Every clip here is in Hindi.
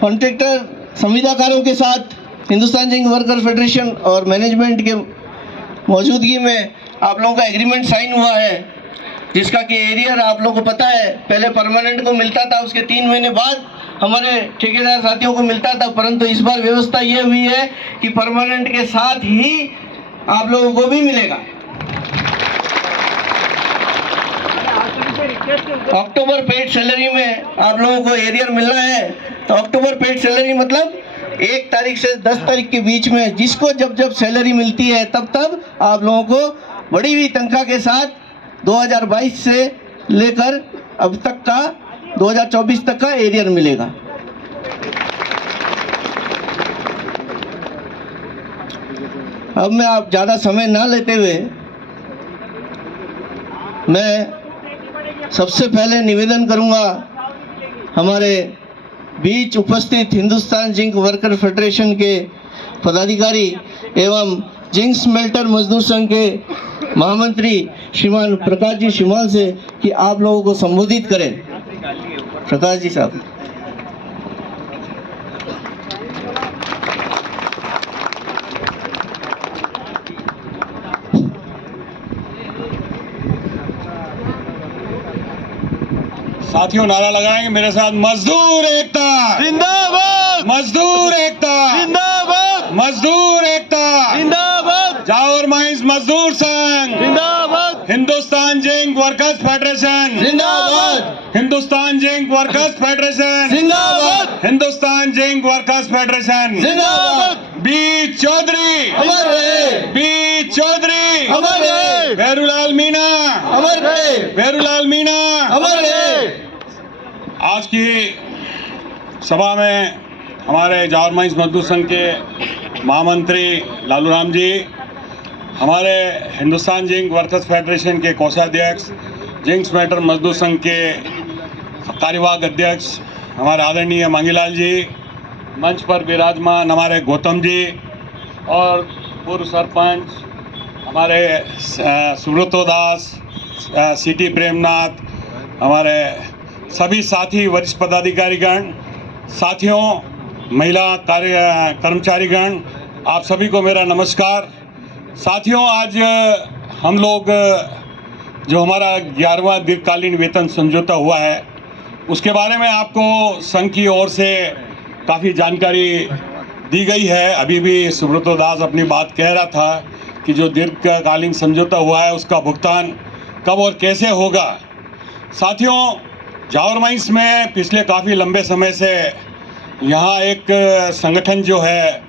कॉन्ट्रैक्टर संविदाकारों के साथ हिंदुस्तान जिंक वर्कर फेडरेशन और मैनेजमेंट के मौजूदगी में आप लोगों का एग्रीमेंट साइन हुआ है, जिसका कि एरियर आप लोगों को पता है पहले परमानेंट को मिलता था, उसके 3 महीने बाद हमारे ठेकेदार साथियों को मिलता था, परंतु इस बार व्यवस्था ये हुई है कि परमानेंट के साथ ही आप लोगों को भी मिलेगा। अक्टूबर पेड सैलरी में आप लोगों को एरियर मिलना है, तो अक्टूबर पेड सैलरी मतलब 1 तारीख से 10 तारीख के बीच में जिसको जब सैलरी मिलती है तब आप लोगों को बढ़ी हुई तनख्वाह के साथ 2022 से लेकर अब तक का 2024 तक का एरियर मिलेगा। अब मैं आप ज़्यादा समय ना लेते हुए मैं सबसे पहले निवेदन करूंगा हमारे बीच उपस्थित हिंदुस्तान जिंक वर्कर फेडरेशन के पदाधिकारी एवं जिंक स्मेल्टर मजदूर संघ के महामंत्री श्रीमान प्रकाश जी शिमाल से कि आप लोगों को संबोधित करें। प्रकाश जी साहब। साथियों नारा लगाएंगे मेरे साथ, मजदूर एकता जिंदाबाद, मजदूर एकता जिंदाबाद, मजदूर एकता जिंदाबाद, जावर माइंस मजदूर संघ जिंदाबाद, हिंदुस्तान जिंक वर्कर्स फेडरेशन जिंदाबाद, हिंदुस्तान जिंक वर्कर्स फेडरेशन जिंदाबाद, हिंदुस्तान जिंक वर्कर्स फेडरेशन जिंदाबाद। बी चौधरी अमर रहे, बी चौधरी अमर रहे, भैरूलाल मीणा अमर रहे, भैरूलाल मीणा अमर रहे। आज की सभा में हमारे जावर माइंस मजदूर संघ के महामंत्री लालू राम जी, हमारे हिंदुस्तान जिंक वर्कर्स फेडरेशन के कोषाध्यक्ष, जिंक स्मेल्टर मजदूर संघ के कार्यवाहक अध्यक्ष हमारे आदरणीय मांगीलाल जी, मंच पर विराजमान हमारे गौतम जी और पूर्व सरपंच हमारे सुब्रतो दास, सिटी प्रेमनाथ, हमारे सभी साथी वरिष्ठ पदाधिकारीगण, साथियों, महिला कर्मचारीगण, आप सभी को मेरा नमस्कार। साथियों, आज हम लोग जो हमारा 11वां दीर्घकालीन वेतन समझौता हुआ है उसके बारे में आपको संघ की ओर से काफ़ी जानकारी दी गई है। अभी भी सुब्रतो दास अपनी बात कह रहा था कि जो दीर्घकालीन समझौता हुआ है उसका भुगतान कब और कैसे होगा। साथियों, जावर माइंस में पिछले काफ़ी लंबे समय से यहाँ एक संगठन जो है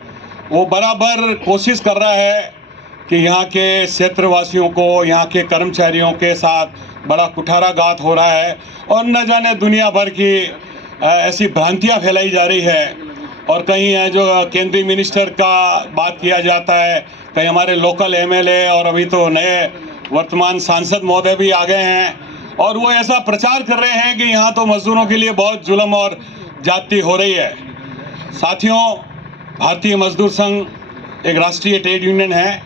वो बराबर कोशिश कर रहा है कि यहाँ के क्षेत्रवासियों को, यहाँ के कर्मचारियों के साथ बड़ा कुठाराघात हो रहा है और न जाने दुनिया भर की ऐसी भ्रांतियाँ फैलाई जा रही है। और कहीं है जो केंद्रीय मिनिस्टर का बात किया जाता है, कहीं हमारे लोकल एमएलए और अभी तो नए वर्तमान सांसद महोदय भी आ गए हैं और वो ऐसा प्रचार कर रहे हैं कि यहाँ तो मजदूरों के लिए बहुत जुल्म और जाति हो रही है। साथियों, भारतीय मजदूर संघ एक राष्ट्रीय ट्रेड यूनियन है।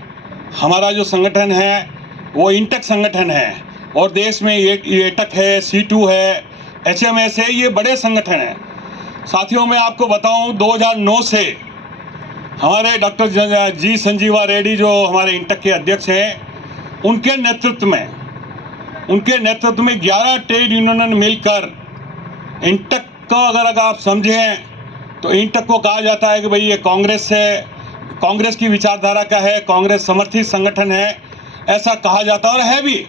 हमारा जो संगठन है वो इंटक संगठन है और देश में एटक है, C2 है, HMS है, ये बड़े संगठन हैं। साथियों, मैं आपको बताऊं 2009 से हमारे डॉक्टर जी संजीवा रेड्डी जो हमारे इंटक के अध्यक्ष हैं, उनके नेतृत्व में 11 ट्रेड यूनियन मिलकर इंटक को अगर आप समझें तो इंटक को कहा जाता है कि भाई ये कांग्रेस की विचारधारा का है, कांग्रेस समर्थित संगठन है, ऐसा कहा जाता और है भी,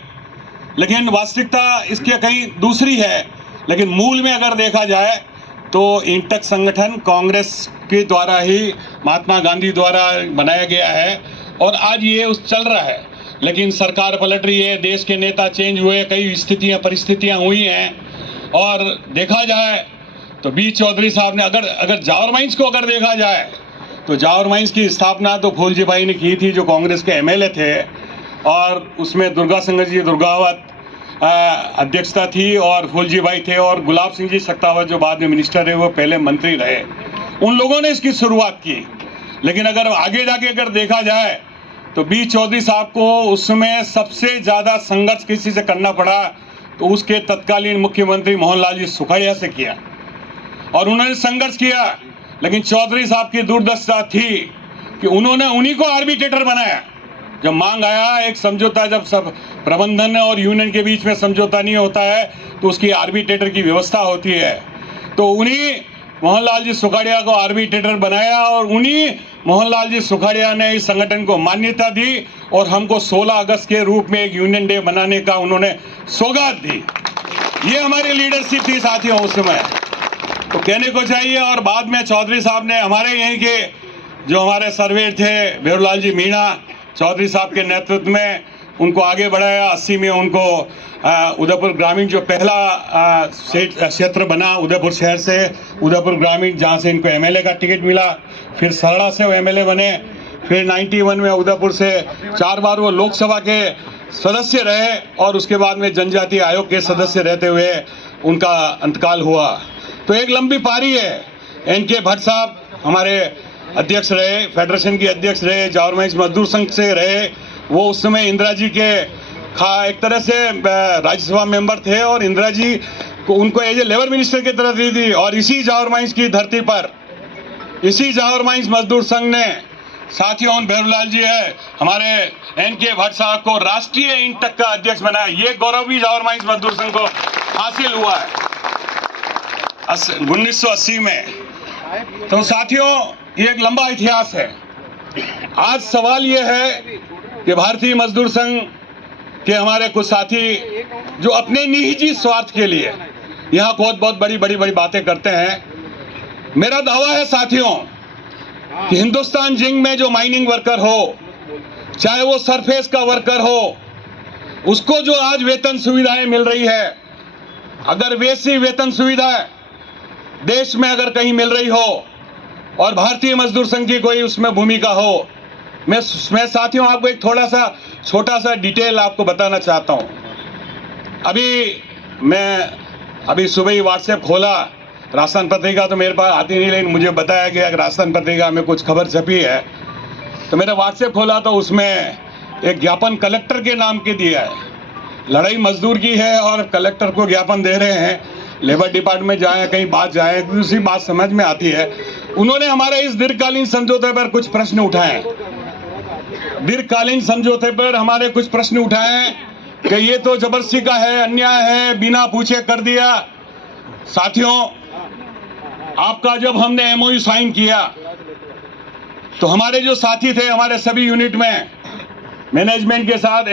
लेकिन वास्तविकता इसकी कहीं दूसरी है। लेकिन मूल में अगर देखा जाए तो इंटक संगठन कांग्रेस के द्वारा ही, महात्मा गांधी द्वारा बनाया गया है और आज ये चल रहा है। लेकिन सरकार पलट रही है, देश के नेता चेंज हुए, कई परिस्थितियां हुई हैं और देखा जाए तो बी चौधरी साहब ने अगर जावर माइंस को अगर देखा जाए तो जावर माइंस की स्थापना तो फूलजी भाई ने की थी जो कांग्रेस के एमएलए थे और उसमें दुर्गा शंकर जी दुर्गावत अध्यक्षता थी और फूलजी भाई थे और गुलाब सिंह जी सक्तावत जो बाद में मिनिस्टर है वो पहले मंत्री रहे। उन लोगों ने इसकी शुरुआत की। लेकिन अगर आगे जाके अगर देखा जाए तो बी चौधरी साहब को उसमें सबसे ज़्यादा संघर्ष किसी से करना पड़ा तो उसके तत्कालीन मुख्यमंत्री मोहनलाल जी सुखाड़िया से किया। और उन्होंने संघर्ष किया, लेकिन चौधरी साहब की दूरदर्शिता थी कि उन्होंने उन्हीं को आर्बिट्रेटर बनाया। जब मांग आया एक समझौता, जब सब प्रबंधन और यूनियन के बीच में समझौता नहीं होता है तो उसकी आर्बिट्रेटर की व्यवस्था होती है, तो उन्हीं मोहनलाल जी सुखाड़िया को आर्बिट्रेटर बनाया और उन्हीं मोहनलाल जी सुखाड़िया ने इस संगठन को मान्यता दी और हमको 16 अगस्त के रूप में एक यूनियन डे मनाने का उन्होंने सौगात दी। ये हमारी लीडरशिप थी साथियों उस समय, तो कहने को चाहिए। और बाद में चौधरी साहब ने हमारे यहीं के जो हमारे सर्वेयर थे भेरूलाल जी मीणा, चौधरी साहब के नेतृत्व में उनको आगे बढ़ाया। 80 में उनको उदयपुर ग्रामीण जो पहला क्षेत्र बना उदयपुर शहर से उदयपुर ग्रामीण, जहाँ से इनको एमएलए का टिकट मिला, फिर सरड़ा से वो एमएलए बने, फिर 91 में उदयपुर से 4 बार वो लोकसभा के सदस्य रहे और उसके बाद में जनजातीय आयोग के सदस्य रहते हुए उनका अंतकाल हुआ। तो एक लंबी पारी है। एनके भट्ट साहब हमारे अध्यक्ष रहे, फेडरेशन के अध्यक्ष रहे, जावर माइंस मजदूर संघ से रहे। वो उस समय इंदिरा जी के एक तरह से राज्यसभा मेंबर थे और इंदिरा जी को उनको एज ए लेबर मिनिस्टर की तरह दी थी। और इसी जावर माइंस की धरती पर, इसी जावर माइंस मजदूर संघ ने साथियों भेरूलाल जी है हमारे एनके भट्ट साहब को राष्ट्रीय इंटक का अध्यक्ष बनाया। ये गौरव भी जावर माइंस मजदूर संघ को हासिल हुआ है 1980 में। तो साथियों ये एक लंबा इतिहास है। आज सवाल ये है कि भारतीय मजदूर संघ के हमारे कुछ साथी जो अपने निजी स्वार्थ के लिए यहाँ बहुत बड़ी बातें करते हैं। मेरा दावा है साथियों कि हिंदुस्तान जिंक में जो माइनिंग वर्कर हो, चाहे वो सरफेस का वर्कर हो, उसको जो आज वेतन सुविधाएं मिल रही है, अगर वैसी वेतन सुविधाएं देश में अगर कहीं मिल रही हो और भारतीय मजदूर संघ की कोई उसमें भूमिका हो, मैं साथियों आपको एक थोड़ा सा छोटा सा डिटेल आपको बताना चाहता हूं। अभी सुबह ही व्हाट्सएप खोला, राजस्थान पत्रिका तो मेरे पास आती नहीं, लेकिन मुझे बताया गया कि राजस्थान पत्रिका में कुछ खबर छपी है, तो मेरा व्हाट्सएप खोला तो उसमें एक ज्ञापन कलेक्टर के नाम के दिया है। लड़ाई मजदूर की है और कलेक्टर को ज्ञापन दे रहे हैं। लेबर डिपार्टमेंट जाए, कहीं बात जाए, दूसरी बात समझ में आती है। उन्होंने हमारे इस दीर्घकालीन समझौते पर कुछ प्रश्न उठाए, दीर्घकालीन समझौते पर हमारे कुछ प्रश्न उठाए कि ये तो जबरदस्ती का है, अन्याय है, बिना पूछे कर दिया। साथियों आपका जब हमने एमओयू साइन किया तो हमारे जो साथी थे हमारे सभी यूनिट में मैनेजमेंट के साथ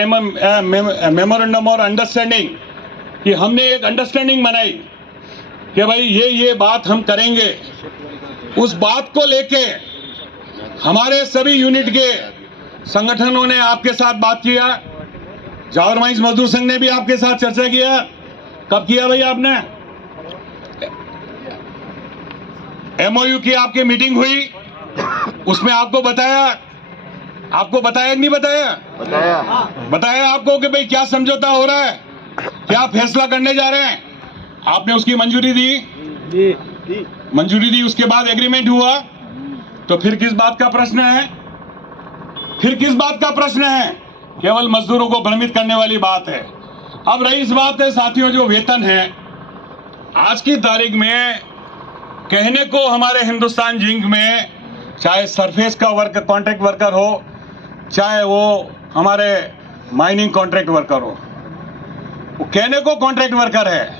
मेमोरेंडम और अंडरस्टैंडिंग कि हमने एक अंडरस्टैंडिंग बनाई कि भाई ये बात हम करेंगे। उस बात को लेके हमारे सभी यूनिट के संगठनों ने आपके साथ बात किया। जावर माइंस मजदूर संघ ने भी आपके साथ चर्चा किया। कब किया भाई आपने? एमओयू की आपकी मीटिंग हुई, उसमें आपको बताया कि नहीं बताया? बताया आपको कि भाई क्या समझौता हो रहा है, क्या फैसला करने जा रहे हैं। आपने उसकी मंजूरी दी, मंजूरी दी, उसके बाद एग्रीमेंट हुआ। तो फिर किस बात का प्रश्न है? फिर किस बात का प्रश्न है? केवल मजदूरों को भ्रमित करने वाली बात है। अब रही इस बात है साथियों, जो वेतन है आज की तारीख में कहने को हमारे हिंदुस्तान जिंक में, चाहे सरफेस का वर्कर कॉन्ट्रैक्ट वर्कर हो, चाहे वो हमारे माइनिंग कॉन्ट्रैक्ट वर्कर हो, वो कहने को कॉन्ट्रैक्ट वर्कर है,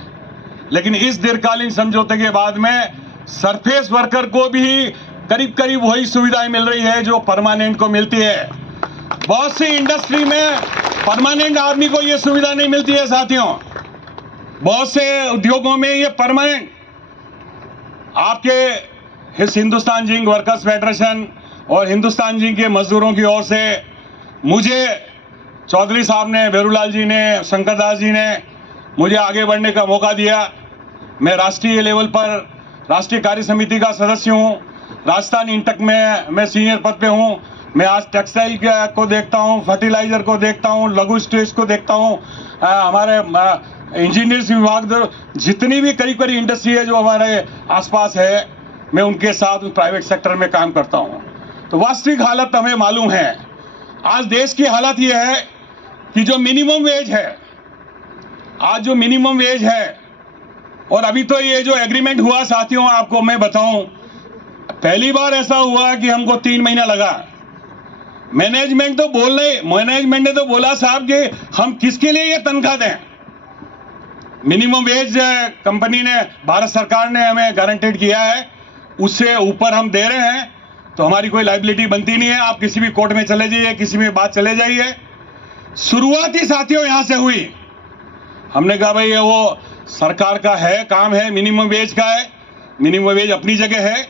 लेकिन इस दीर्घकालीन समझौते के बाद में सरफेस वर्कर को भी करीब वही सुविधाएं मिल रही है जो परमानेंट को मिलती है। बहुत सी इंडस्ट्री में परमानेंट आदमी को ये सुविधा नहीं मिलती है साथियों। बहुत से उद्योगों में ये परमानेंट आपके इस हिंदुस्तान जिंक वर्कर्स फेडरेशन और हिंदुस्तान जिंक के मजदूरों की ओर से मुझे चौधरी साहब ने, भेरूलाल जी ने, शंकर दास जी ने मुझे आगे बढ़ने का मौका दिया। मैं राष्ट्रीय लेवल पर राष्ट्रीय कार्य समिति का सदस्य हूँ। राजस्थान इंटक में मैं सीनियर पद पे हूँ। मैं आज टेक्सटाइल को देखता हूँ, फर्टिलाइजर को देखता हूँ, लघु स्टेज को देखता हूँ, हमारे इंजीनियर्स विभाग, जितनी भी करीब इंडस्ट्री है जो हमारे आसपास है, मैं उनके साथ प्राइवेट सेक्टर में काम करता हूँ। तो वास्तविक हालत हमें मालूम है। आज देश की हालत ये है कि जो मिनिमम वेज है, आज जो मिनिमम वेज है और अभी तो ये जो एग्रीमेंट हुआ साथियों, आपको मैं बताऊं, पहली बार ऐसा हुआ कि हमको 3 महीना लगा। मैनेजमेंट ने तो बोला साहब कि हम किसके लिए ये तनख्वाह दें। मिनिमम वेज कंपनी ने, भारत सरकार ने हमें गारंटेड किया है, उससे ऊपर हम दे रहे हैं, तो हमारी कोई लाइबिलिटी बनती नहीं है। आप किसी भी कोर्ट में चले जाइए, किसी में बात चले जाइए। शुरुआती साथियों यहां से हुई। हमने कहा भाई ये वो सरकार का है, काम है, मिनिमम वेज का है, मिनिमम वेज अपनी जगह है।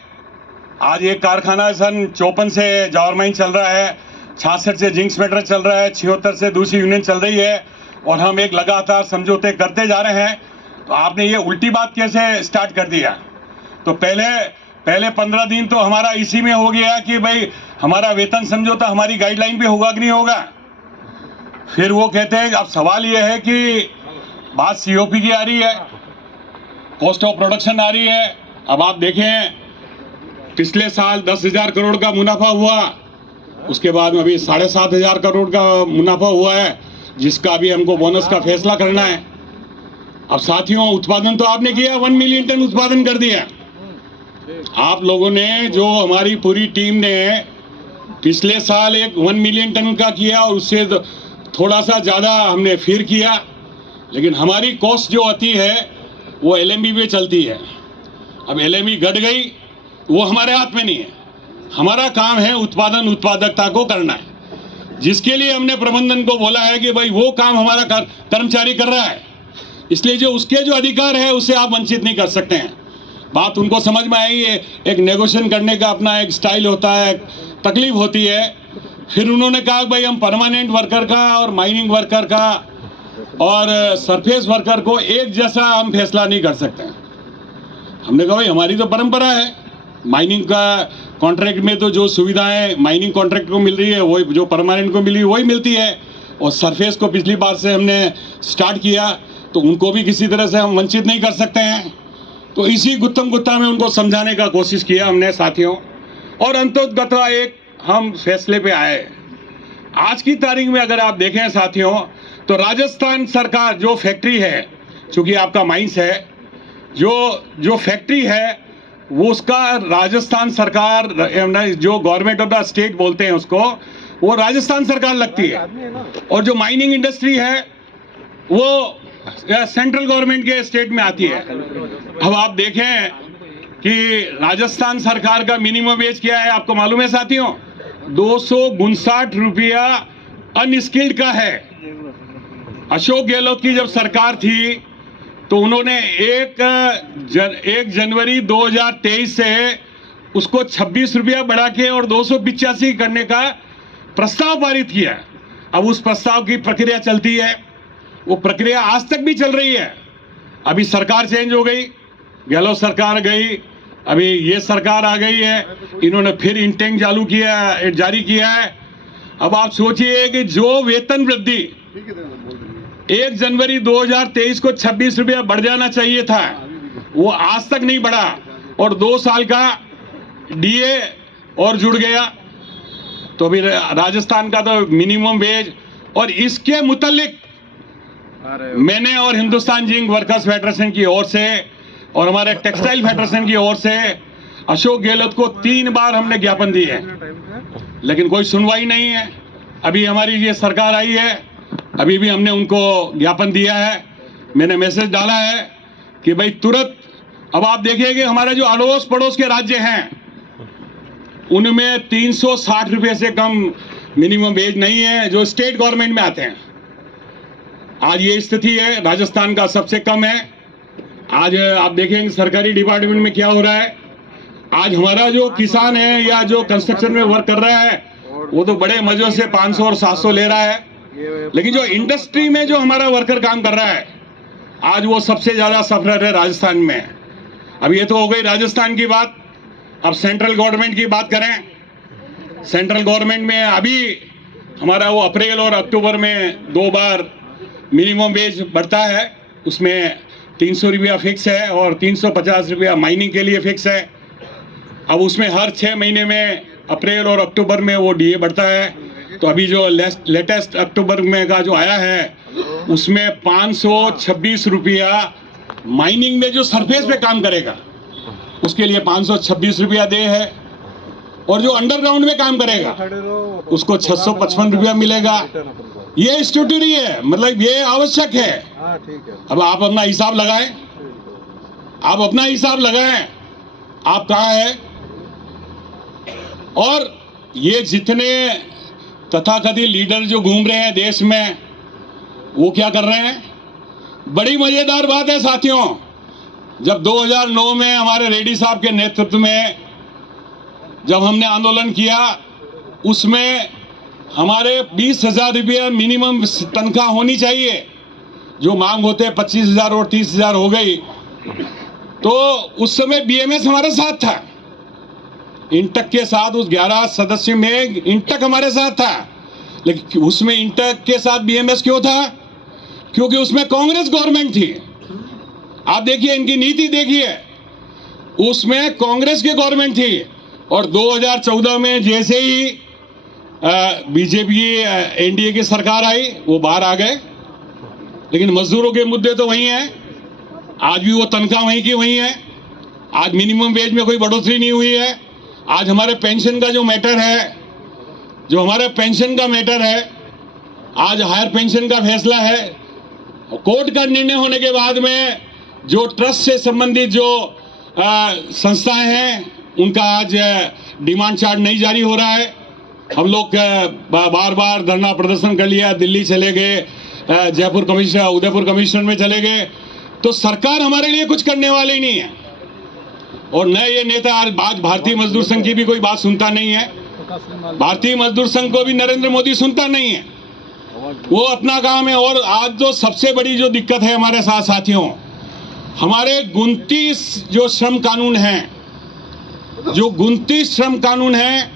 आज एक कारखाना सन 54 से जवाहर माइन चल रहा है, 66 से जिंक्स मेटर चल रहा है, 76 से दूसरी यूनियन चल रही है, और हम एक लगातार समझौते करते जा रहे हैं। तो आपने ये उल्टी बात कैसे स्टार्ट कर दिया? तो पहले 15 दिन तो हमारा इसी में हो गया कि भाई हमारा वेतन समझौता हमारी गाइडलाइन पे होगा कि नहीं होगा। फिर वो कहते हैं, अब सवाल ये है कि बात सीओपी की आ रही है, कॉस्ट ऑफ प्रोडक्शन आ रही है। अब आप देखें, पिछले साल 10,000 करोड़ का मुनाफा हुआ, उसके बाद में अभी 7,500 करोड़ का मुनाफा हुआ है, जिसका अभी हमको बोनस का फैसला करना है। अब साथियों, उत्पादन तो आपने किया, 1 मिलियन टन उत्पादन कर दिया आप लोगों ने। जो हमारी पूरी टीम ने पिछले साल एक 1 मिलियन टन का किया, और उससे थोड़ा सा ज़्यादा हमने फिर किया। लेकिन हमारी कॉस्ट जो आती है वो एलएमबी पे चलती है। अब एलएमबी घट गई, वो हमारे हाथ में नहीं है। हमारा काम है उत्पादकता को करना है, जिसके लिए हमने प्रबंधन को बोला है कि भाई वो काम हमारा कर्मचारी कर रहा है, इसलिए जो उसके जो अधिकार है उससे आप वंचित नहीं कर सकते हैं। बात उनको समझ में आई है। एक नेगोशिएशन करने का अपना एक स्टाइल होता है, तकलीफ होती है। फिर उन्होंने कहा भाई हम परमानेंट वर्कर का और माइनिंग वर्कर का और सरफेस वर्कर को एक जैसा हम फैसला नहीं कर सकते। हमने कहा भाई हमारी तो परंपरा है, माइनिंग का कॉन्ट्रैक्ट में तो जो सुविधाएं माइनिंग कॉन्ट्रैक्ट को मिल रही है वही जो परमानेंट को मिली वही मिलती है, और सरफेस को पिछली बार से हमने स्टार्ट किया, तो उनको भी किसी तरह से हम वंचित नहीं कर सकते हैं। तो इसी गुत्ता में उनको समझाने का कोशिश किया हमने साथियों, और अंततः एक हम फैसले पे आए। आज की तारीख में अगर आप देखें साथियों, तो राजस्थान सरकार जो फैक्ट्री है, चूंकि आपका माइंस है, जो फैक्ट्री है वो उसका राजस्थान सरकार, जो गवर्नमेंट ऑफ द स्टेट बोलते हैं उसको, वो राजस्थान सरकार लगती है। और जो माइनिंग इंडस्ट्री है वो सेंट्रल गवर्नमेंट के स्टेट में आती है। अब आप देखें कि राजस्थान सरकार का मिनिमम वेज क्या है, आपको मालूम है साथियों? 259 रुपया अनस्किल्ड का है। अशोक गहलोत की जब सरकार थी तो उन्होंने 1 जनवरी 2023 से उसको 26 रुपया बढ़ा के और 285 करने का प्रस्ताव पारित किया। अब उस प्रस्ताव की प्रक्रिया चलती है, वो प्रक्रिया आज तक भी चल रही है। अभी सरकार चेंज हो गई, गहलोत सरकार गई, अभी ये सरकार आ गई है, इन्होंने फिर इंटेंट जारी किया है। अब आप सोचिए कि जो वेतन वृद्धि 1 जनवरी 2023 को 26 रुपया बढ़ जाना चाहिए था, वो आज तक नहीं बढ़ा, और 2 साल का डीए और जुड़ गया। तो अभी राजस्थान का तो मिनिमम वेज, और इसके मुतालिक मैंने और हिंदुस्तान जिंक वर्कर्स फेडरेशन की ओर से और हमारे टेक्सटाइल फेडरेशन की ओर से अशोक गहलोत को 3 बार हमने ज्ञापन दिए, लेकिन कोई सुनवाई नहीं है। अभी हमारी ये सरकार आई है, अभी भी हमने उनको ज्ञापन दिया है, मैंने मैसेज डाला है कि भाई तुरंत। अब आप देखिए कि हमारे जो अड़ोस पड़ोस के राज्य हैं उनमें 360 रुपये से कम मिनिमम वेज नहीं है, जो स्टेट गवर्नमेंट में आते हैं। आज ये स्थिति है, राजस्थान का सबसे कम है। आज आप देखेंगे सरकारी डिपार्टमेंट में क्या हो रहा है। आज हमारा जो किसान है या जो कंस्ट्रक्शन में वर्क कर रहा है वो तो बड़े मजों से 500 और 700 ले रहा है, लेकिन जो इंडस्ट्री में जो हमारा वर्कर काम कर रहा है आज वो सबसे ज्यादा सफर है राजस्थान में। अब ये तो हो गई राजस्थान की बात। अब सेंट्रल गवर्नमेंट की बात करें। सेंट्रल गवर्नमेंट में अभी हमारा वो अप्रैल और अक्टूबर में 2 बार मिनिमम वेज बढ़ता है, उसमें 300 रुपया फिक्स है और 350 रुपया माइनिंग के लिए फिक्स है। अब उसमें हर 6 महीने में अप्रैल और अक्टूबर में वो डीए बढ़ता है। तो अभी जो लेटेस्ट अक्टूबर में का जो आया है उसमें 526 रुपया माइनिंग में जो सरफेस पे काम करेगा उसके लिए 526 रुपया दे है, और जो अंडरग्राउंड में काम करेगा उसको 655 रुपया मिलेगा। ये स्टैट्यूटरी है, मतलब ये आवश्यक है। अब आप अपना हिसाब लगाएं, आप अपना हिसाब लगाएं, आप कहाँ हैं। और ये जितने तथाकथित लीडर जो घूम रहे हैं देश में, वो क्या कर रहे हैं। बड़ी मजेदार बात है साथियों, जब 2009 में हमारे रेड्डी साहब के नेतृत्व में जब हमने आंदोलन किया, उसमें हमारे 20,000 रुपया मिनिमम तनख्वाह होनी चाहिए। जो मांग होते हैं 25,000 और 30,000 हो गई। तो उस समय बीएमएस हमारे साथ था, इंटक के साथ, उस 11 सदस्य में इंटक हमारे साथ था। लेकिन उसमें इंटक के साथ बीएमएस क्यों था? क्योंकि उसमें कांग्रेस गवर्नमेंट थी। आप देखिए, इनकी नीति देखिए, उसमें कांग्रेस की गवर्नमेंट थी। और 2014 में जैसे ही बीजेपी एनडीए की सरकार आई, वो बाहर आ गए। लेकिन मजदूरों के मुद्दे तो वही हैं, आज भी वो तनख्वाह वहीं की वहीं है। आज मिनिमम वेज में कोई बढ़ोतरी नहीं हुई है। आज हमारे पेंशन का जो मैटर है, जो हमारे पेंशन का मैटर है, आज हायर पेंशन का फैसला है। कोर्ट का निर्णय होने के बाद में जो ट्रस्ट से संबंधित जो संस्थाएं हैं, उनका आज डिमांड चार्ट नहीं जारी हो रहा है। हम लोग बार बार धरना प्रदर्शन कर लिया, दिल्ली चले गए, जयपुर कमिश्नर, उदयपुर कमिश्नर में चले गए। तो सरकार हमारे लिए कुछ करने वाली नहीं है। और न ये नेता आज भारतीय मजदूर संघ की भी कोई बात सुनता नहीं है। भारतीय मजदूर संघ को भी नरेंद्र मोदी सुनता नहीं है, वो अपना काम है। और आज जो सबसे बड़ी जो दिक्कत है हमारे साथ साथियों, हमारे 29 जो श्रम कानून हैं, जो 29 श्रम कानून हैं,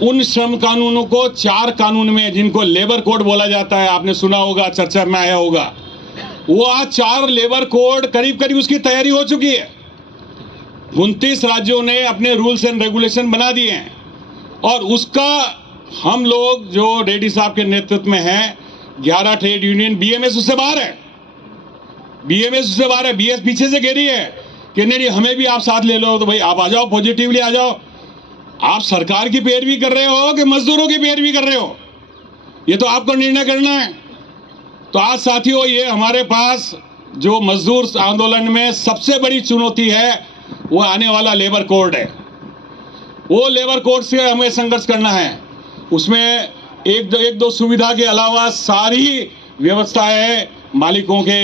उन श्रम कानूनों को 4 कानून में, जिनको लेबर कोड बोला जाता है, आपने सुना होगा, चर्चा में आया होगा, वो आज 4 लेबर कोड करीब करीब उसकी तैयारी हो चुकी है। 29 राज्यों ने अपने रूल्स एंड रेगुलेशन बना दिए हैं। और उसका हम लोग जो रेड्डी साहब के नेतृत्व में हैं, 11 ट्रेड यूनियन, बीएमएस उससे बाहर है, बीएमएस उससे बाहर है। बीएस पीछे से कह रही है कि नहीं हमें भी आप साथ ले लो। तो भाई आप आ जाओ, पॉजिटिवली आ जाओ। आप सरकार की पैरवी कर रहे हो कि मजदूरों की पैरवी कर रहे हो, ये तो आपको निर्णय करना है। तो आज साथियों, ये हमारे पास जो मजदूर आंदोलन में सबसे बड़ी चुनौती है, वो आने वाला लेबर कोड है। वो लेबर कोड से हमें संघर्ष करना है। उसमें एक दो सुविधा के अलावा सारी व्यवस्थाएं मालिकों के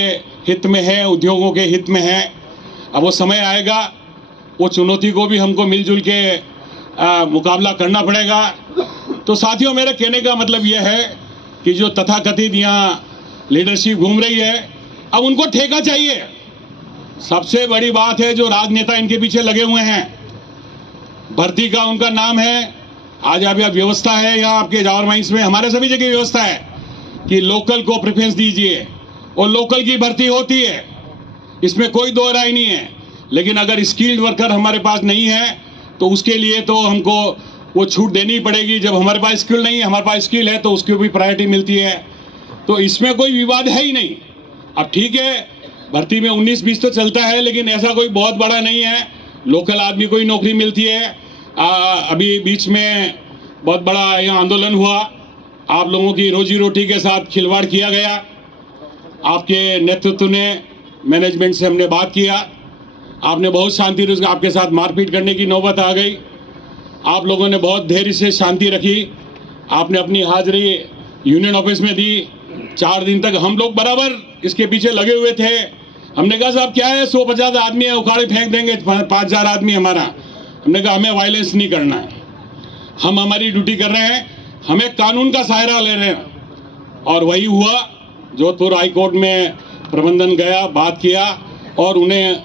हित में है, उद्योगों के हित में है। अब वो समय आएगा, वो चुनौती को भी हमको मिलजुल के मुकाबला करना पड़ेगा। तो साथियों, मेरे कहने का मतलब यह है कि जो तथाकथित यहाँ लीडरशिप घूम रही है, अब उनको ठेका चाहिए। सबसे बड़ी बात है, जो राजनेता इनके पीछे लगे हुए हैं, भर्ती का उनका नाम है। आज आप व्यवस्था है यहाँ आपके जावर माइंस में, हमारे सभी जगह व्यवस्था है कि लोकल को प्रेफरेंस दीजिए, और लोकल की भर्ती होती है, इसमें कोई दो राय नहीं है। लेकिन अगर स्किल्ड वर्कर हमारे पास नहीं है, तो उसके लिए तो हमको वो छूट देनी पड़ेगी। जब हमारे पास स्किल नहीं है, हमारे पास स्किल है, तो उसकी भी प्रायोरिटी मिलती है। तो इसमें कोई विवाद है ही नहीं। अब ठीक है, भर्ती में 19-20 तो चलता है, लेकिन ऐसा कोई बहुत बड़ा नहीं है। लोकल आदमी को ही नौकरी मिलती है। अभी बीच में बहुत बड़ा यहाँ आंदोलन हुआ, आप लोगों की रोजी रोटी के साथ खिलवाड़ किया गया। आपके नेतृत्व ने, मैनेजमेंट से हमने बात किया, आपने बहुत शांति से, आपके साथ मारपीट करने की नौबत आ गई। आप लोगों ने बहुत धैर्य से शांति रखी। आपने अपनी हाजिरी यूनियन ऑफिस में दी। 4 दिन तक हम लोग बराबर इसके पीछे लगे हुए थे। हमने कहा साहब क्या है, 150 आदमी है, उखाड़े फेंक देंगे 5,000 आदमी हमारा। हमने कहा हमें वायलेंस नहीं करना है, हम हमारी ड्यूटी कर रहे हैं, हमें कानून का सहारा ले रहे हैं। और वही हुआ। जोधपुर हाई कोर्ट में प्रबंधन गया, बात किया, और उन्हें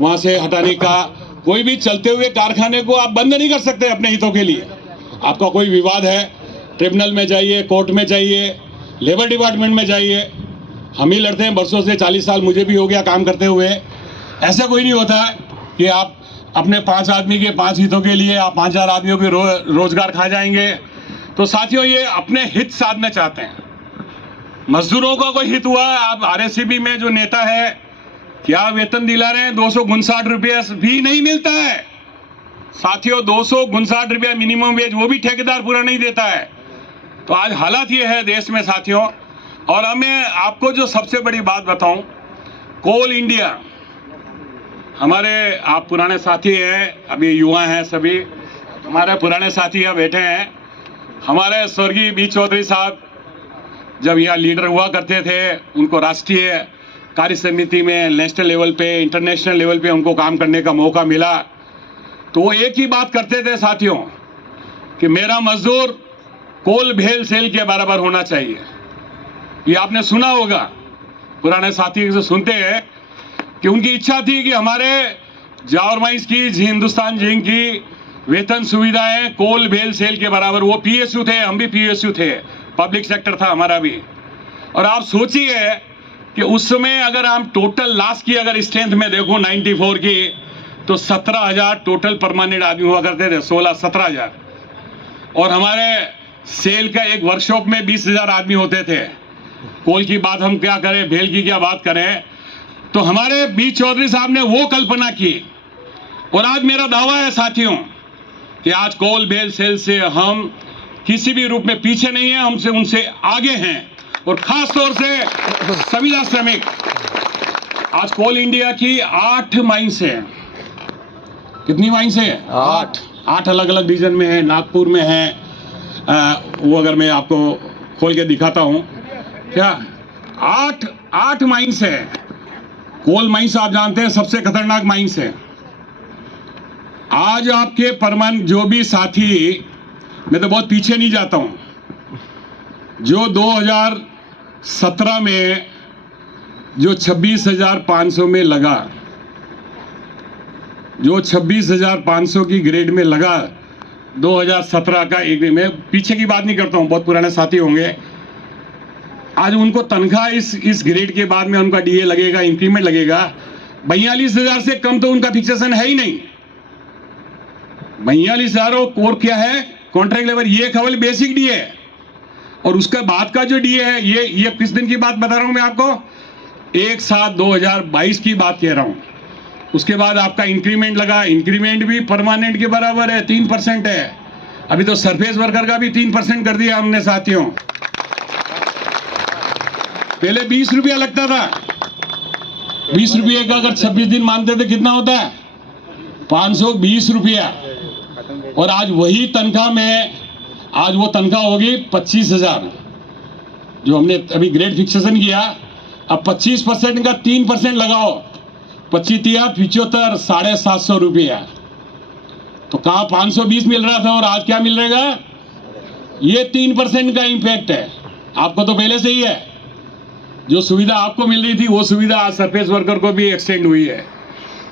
वहाँ से हटाने का, कोई भी चलते हुए कारखाने को आप बंद नहीं कर सकते अपने हितों के लिए। आपका कोई विवाद है, ट्रिब्यूनल में जाइए, कोर्ट में जाइए, लेबर डिपार्टमेंट में जाइए। हम ही लड़ते हैं बरसों से, 40 साल मुझे भी हो गया काम करते हुए। ऐसा कोई नहीं होता है कि आप अपने 5 आदमी के 5 हितों के लिए आप 5,000 आदमियों के रोजगार खा जाएंगे। तो साथियों, ये अपने हित साधना चाहते हैं। मजदूरों का कोई हित हुआ, आप आरएससीबी में जो नेता है, क्या वेतन दिला रहे हैं? 259 रुपया भी नहीं मिलता है साथियों। 259 रुपया मिनिमम वेज, वो भी ठेकेदार पूरा नहीं देता है। तो आज हालात ये है देश में साथियों। और हमें आपको जो सबसे बड़ी बात बताऊं, कोल इंडिया, हमारे आप पुराने साथी हैं, अभी युवा हैं सभी, हमारे पुराने साथी यहाँ बैठे हैं। हमारे स्वर्गीय बी चौधरी साहब जब यहाँ लीडर हुआ करते थे, उनको राष्ट्रीय कार्य समिति में नेशनल लेवल पे, इंटरनेशनल लेवल पे उनको काम करने का मौका मिला। तो वो एक ही बात करते थे साथियों कि मेरा मजदूर कोल भेल सेल के बराबर होना चाहिए। ये आपने सुना होगा, पुराने साथी से सुनते हैं कि उनकी इच्छा थी कि हमारे जावर माइंस की, हिंदुस्तान जिंक की वेतन सुविधाएं कोल भेल सेल के बराबर। वो पीएसयू थे, हम भी पीएसयू थे, पब्लिक सेक्टर था हमारा भी। और आप सोचिए कि उस समय अगर हम टोटल लास्ट की अगर स्ट्रेंथ में देखो 94 की, तो 17,000 टोटल परमानेंट आदमी हुआ करते थे, 16-17,000। और हमारे सेल का एक वर्कशॉप में 20,000 आदमी होते थे। कोल की बात हम क्या करें, भेल की क्या बात करें। तो हमारे बी चौधरी साहब ने वो कल्पना की। और आज मेरा दावा है साथियों कि आज कोल भेल सेल से हम किसी भी रूप में पीछे नहीं है, हमसे उनसे आगे हैं। और खास तौर से संविदा श्रमिक, आज कोल इंडिया की 8 माइंस है। कितनी माइंस है? 8 अलग अलग रीजन में है, नागपुर में है। वो अगर मैं आपको खोल के दिखाता हूं, क्या 8 माइंस है। कोल माइंस आप जानते हैं सबसे खतरनाक माइंस है। आज आपके परमानेंट जो भी साथी, मैं तो बहुत पीछे नहीं जाता हूं, जो 2017 में जो 26,500 में लगा, जो 26,500 की ग्रेड में लगा 2017 का, एक मैं पीछे की बात नहीं करता हूं, बहुत पुराने साथी होंगे, आज उनको तनख्वाह इस ग्रेड के बाद में उनका डीए लगेगा, इंक्रीमेंट लगेगा 42,000 से कम तो उनका फिक्सेशन है ही नहीं। 42,000 और क्या है, कॉन्ट्रैक्ट लेबर, ये केवल बेसिक डीए है। और उसका बाद का जो डीए है, ये किस दिन की बात बता रहा हूं मैं आपको, 1/7/2022 की बात कह रहा हूं। उसके बाद आपका इंक्रीमेंट लगा, इंक्रीमेंट भी परमानेंट के बराबर है, 3% है। अभी तो सरफेस वर्कर का भी 3% कर दिया हमने साथियों। पहले 20 रुपया लगता था, 20 रुपये का अगर 26 दिन मानते थे कितना होता है, 520 रुपया। और आज वही तनख्वाह में, आज वो तनख्वाह होगी 25,000, जो हमने अभी ग्रेड फिक्सेशन किया। अब 25% का 3% लगाओ, 25-75 750 रुपया। तो कहाँ 520 मिल रहा था और आज क्या मिल रहेगा? ये 3% का इंपैक्ट है। आपको तो पहले से ही है, जो सुविधा आपको मिल रही थी वो सुविधा आज सरफेस वर्कर को भी एक्सटेंड हुई है।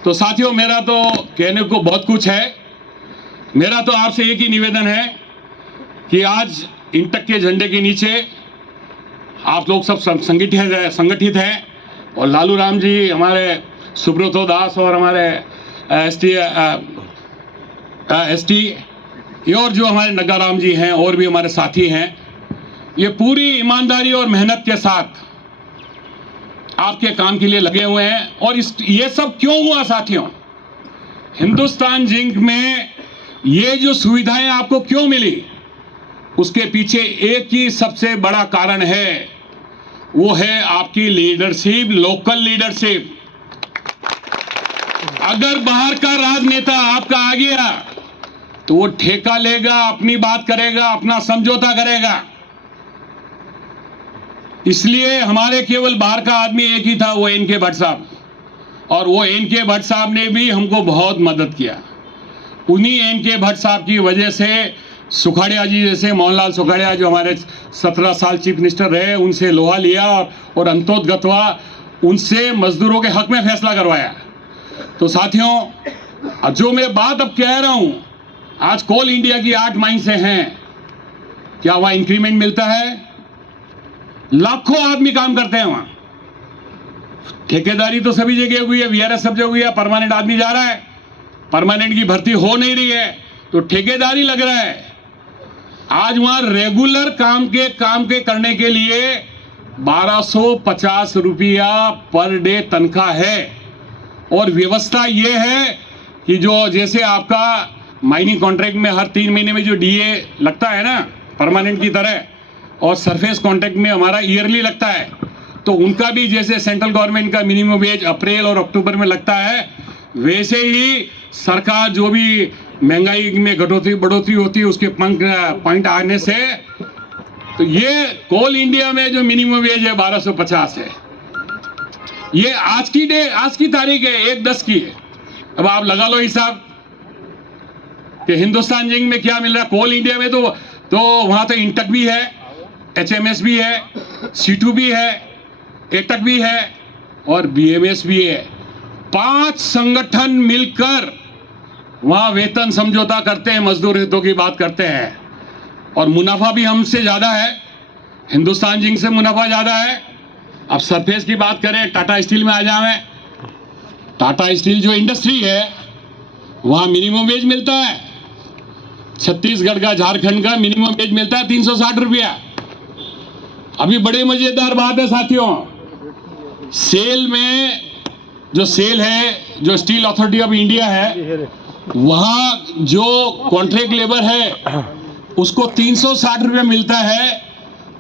तो साथियों, मेरा तो कहने को बहुत कुछ है। मेरा तो आपसे एक ही निवेदन है कि आज इंटक के झंडे के नीचे आप लोग सब संगठित हैं। और लालू राम जी, हमारे सुब्रतो दास और हमारे एसटी और जो हमारे नगाराम जी हैं और भी हमारे साथी हैं, ये पूरी ईमानदारी और मेहनत के साथ आपके काम के लिए लगे हुए हैं। और ये सब क्यों हुआ साथियों? हिंदुस्तान जिंक में ये जो सुविधाएं आपको क्यों मिली, उसके पीछे एक ही सबसे बड़ा कारण है, वो है आपकी लीडरशिप, लोकल लीडरशिप। अगर बाहर का राजनेता आपका आ गया तो वो ठेका लेगा, अपनी बात करेगा, अपना समझौता करेगा। इसलिए हमारे केवल बाहर का आदमी एक ही था, वो एन.के. भट्ट साहब। और वो एन.के. भट्ट साहब ने भी हमको बहुत मदद किया। उन्हीं एन.के. भट्ट साहब की वजह से सुखाड़िया जी जैसे, मोहनलाल सुखाड़िया जो हमारे 17 साल चीफ मिनिस्टर रहे, उनसे लोहा लिया और अंतोतगत्वा उनसे मजदूरों के हक में फैसला करवाया। तो साथियों, जो मैं बात अब कह रहा हूं, आज कोल इंडिया की 8 माइंस हैं, क्या वहां इंक्रीमेंट मिलता है? लाखों आदमी काम करते हैं वहां। ठेकेदारी तो सभी जगह हुई है, वीआरएस सब जगह हुई है, परमानेंट आदमी जा रहा है, परमानेंट की भर्ती हो नहीं रही है, तो ठेकेदारी लग रहा है। आज वहां रेगुलर काम के करने के लिए 1250 रुपया पर डे तनख्वाह है। और व्यवस्था ये है कि जो जैसे आपका माइनिंग कॉन्ट्रैक्ट में हर 3 महीने में जो डीए लगता है ना परमानेंट की तरह, और सरफेस कॉन्ट्रैक्ट में हमारा ईयरली लगता है, तो उनका भी जैसे सेंट्रल गवर्नमेंट का मिनिमम वेज अप्रैल और अक्टूबर में लगता है, वैसे ही सरकार जो भी महंगाई में बढ़ोतरी होती है उसके पॉइंट आने से, तो ये कोल इंडिया में जो मिनिमम वेज है 1250 है। ये आज की तारीख है, 1/10 की है। अब आप लगा लो हिसाब कि हिंदुस्तान जिंक में क्या मिल रहा है। कोल इंडिया में तो वहां तो इंटक भी है, एचएमएस भी है, C2 भी है, एटक भी है और बीएमएस भी है। 5 संगठन मिलकर वहां वेतन समझौता करते हैं, मजदूर हितों की बात करते हैं, और मुनाफा भी हमसे ज्यादा है, हिंदुस्तान जिंक से मुनाफा ज्यादा है। अब सरफेस की बात करें, टाटा स्टील में आ जाए। टाटा स्टील जो इंडस्ट्री है वहां मिनिमम वेज मिलता है, छत्तीसगढ़ का, झारखंड का मिनिमम वेज मिलता है 360 रुपया। अभी बड़े मजेदार बात है साथियों, सेल में जो सेल है, जो स्टील अथॉरिटी ऑफ इंडिया है, वहां जो कॉन्ट्रैक्ट लेबर है उसको 360 रुपया मिलता है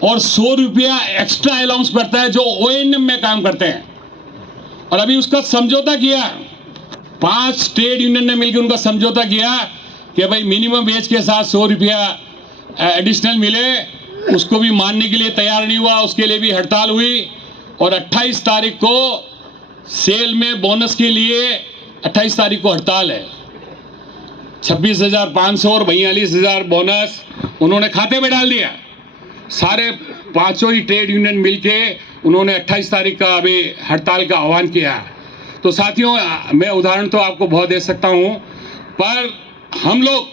और 100 रुपया एक्स्ट्रा अलाउंस पड़ता है जो ओएनएम में काम करते हैं। और अभी उसका समझौता किया, 5 ट्रेड यूनियन ने मिलकर उनका समझौता किया कि भाई मिनिमम वेज के साथ 100 रुपया एडिशनल मिले। उसको भी मानने के लिए तैयार नहीं हुआ, उसके लिए भी हड़ताल हुई। और 28 तारीख को सेल में बोनस के लिए 28 तारीख को हड़ताल है। 26,500 और 42,000 बोनस उन्होंने खाते में डाल दिया। सारे 5 ही ट्रेड यूनियन मिलके उन्होंने 28 तारीख का अभी हड़ताल का आह्वान किया। तो साथियों, मैं उदाहरण तो आपको बहुत दे सकता हूं, पर हम लोग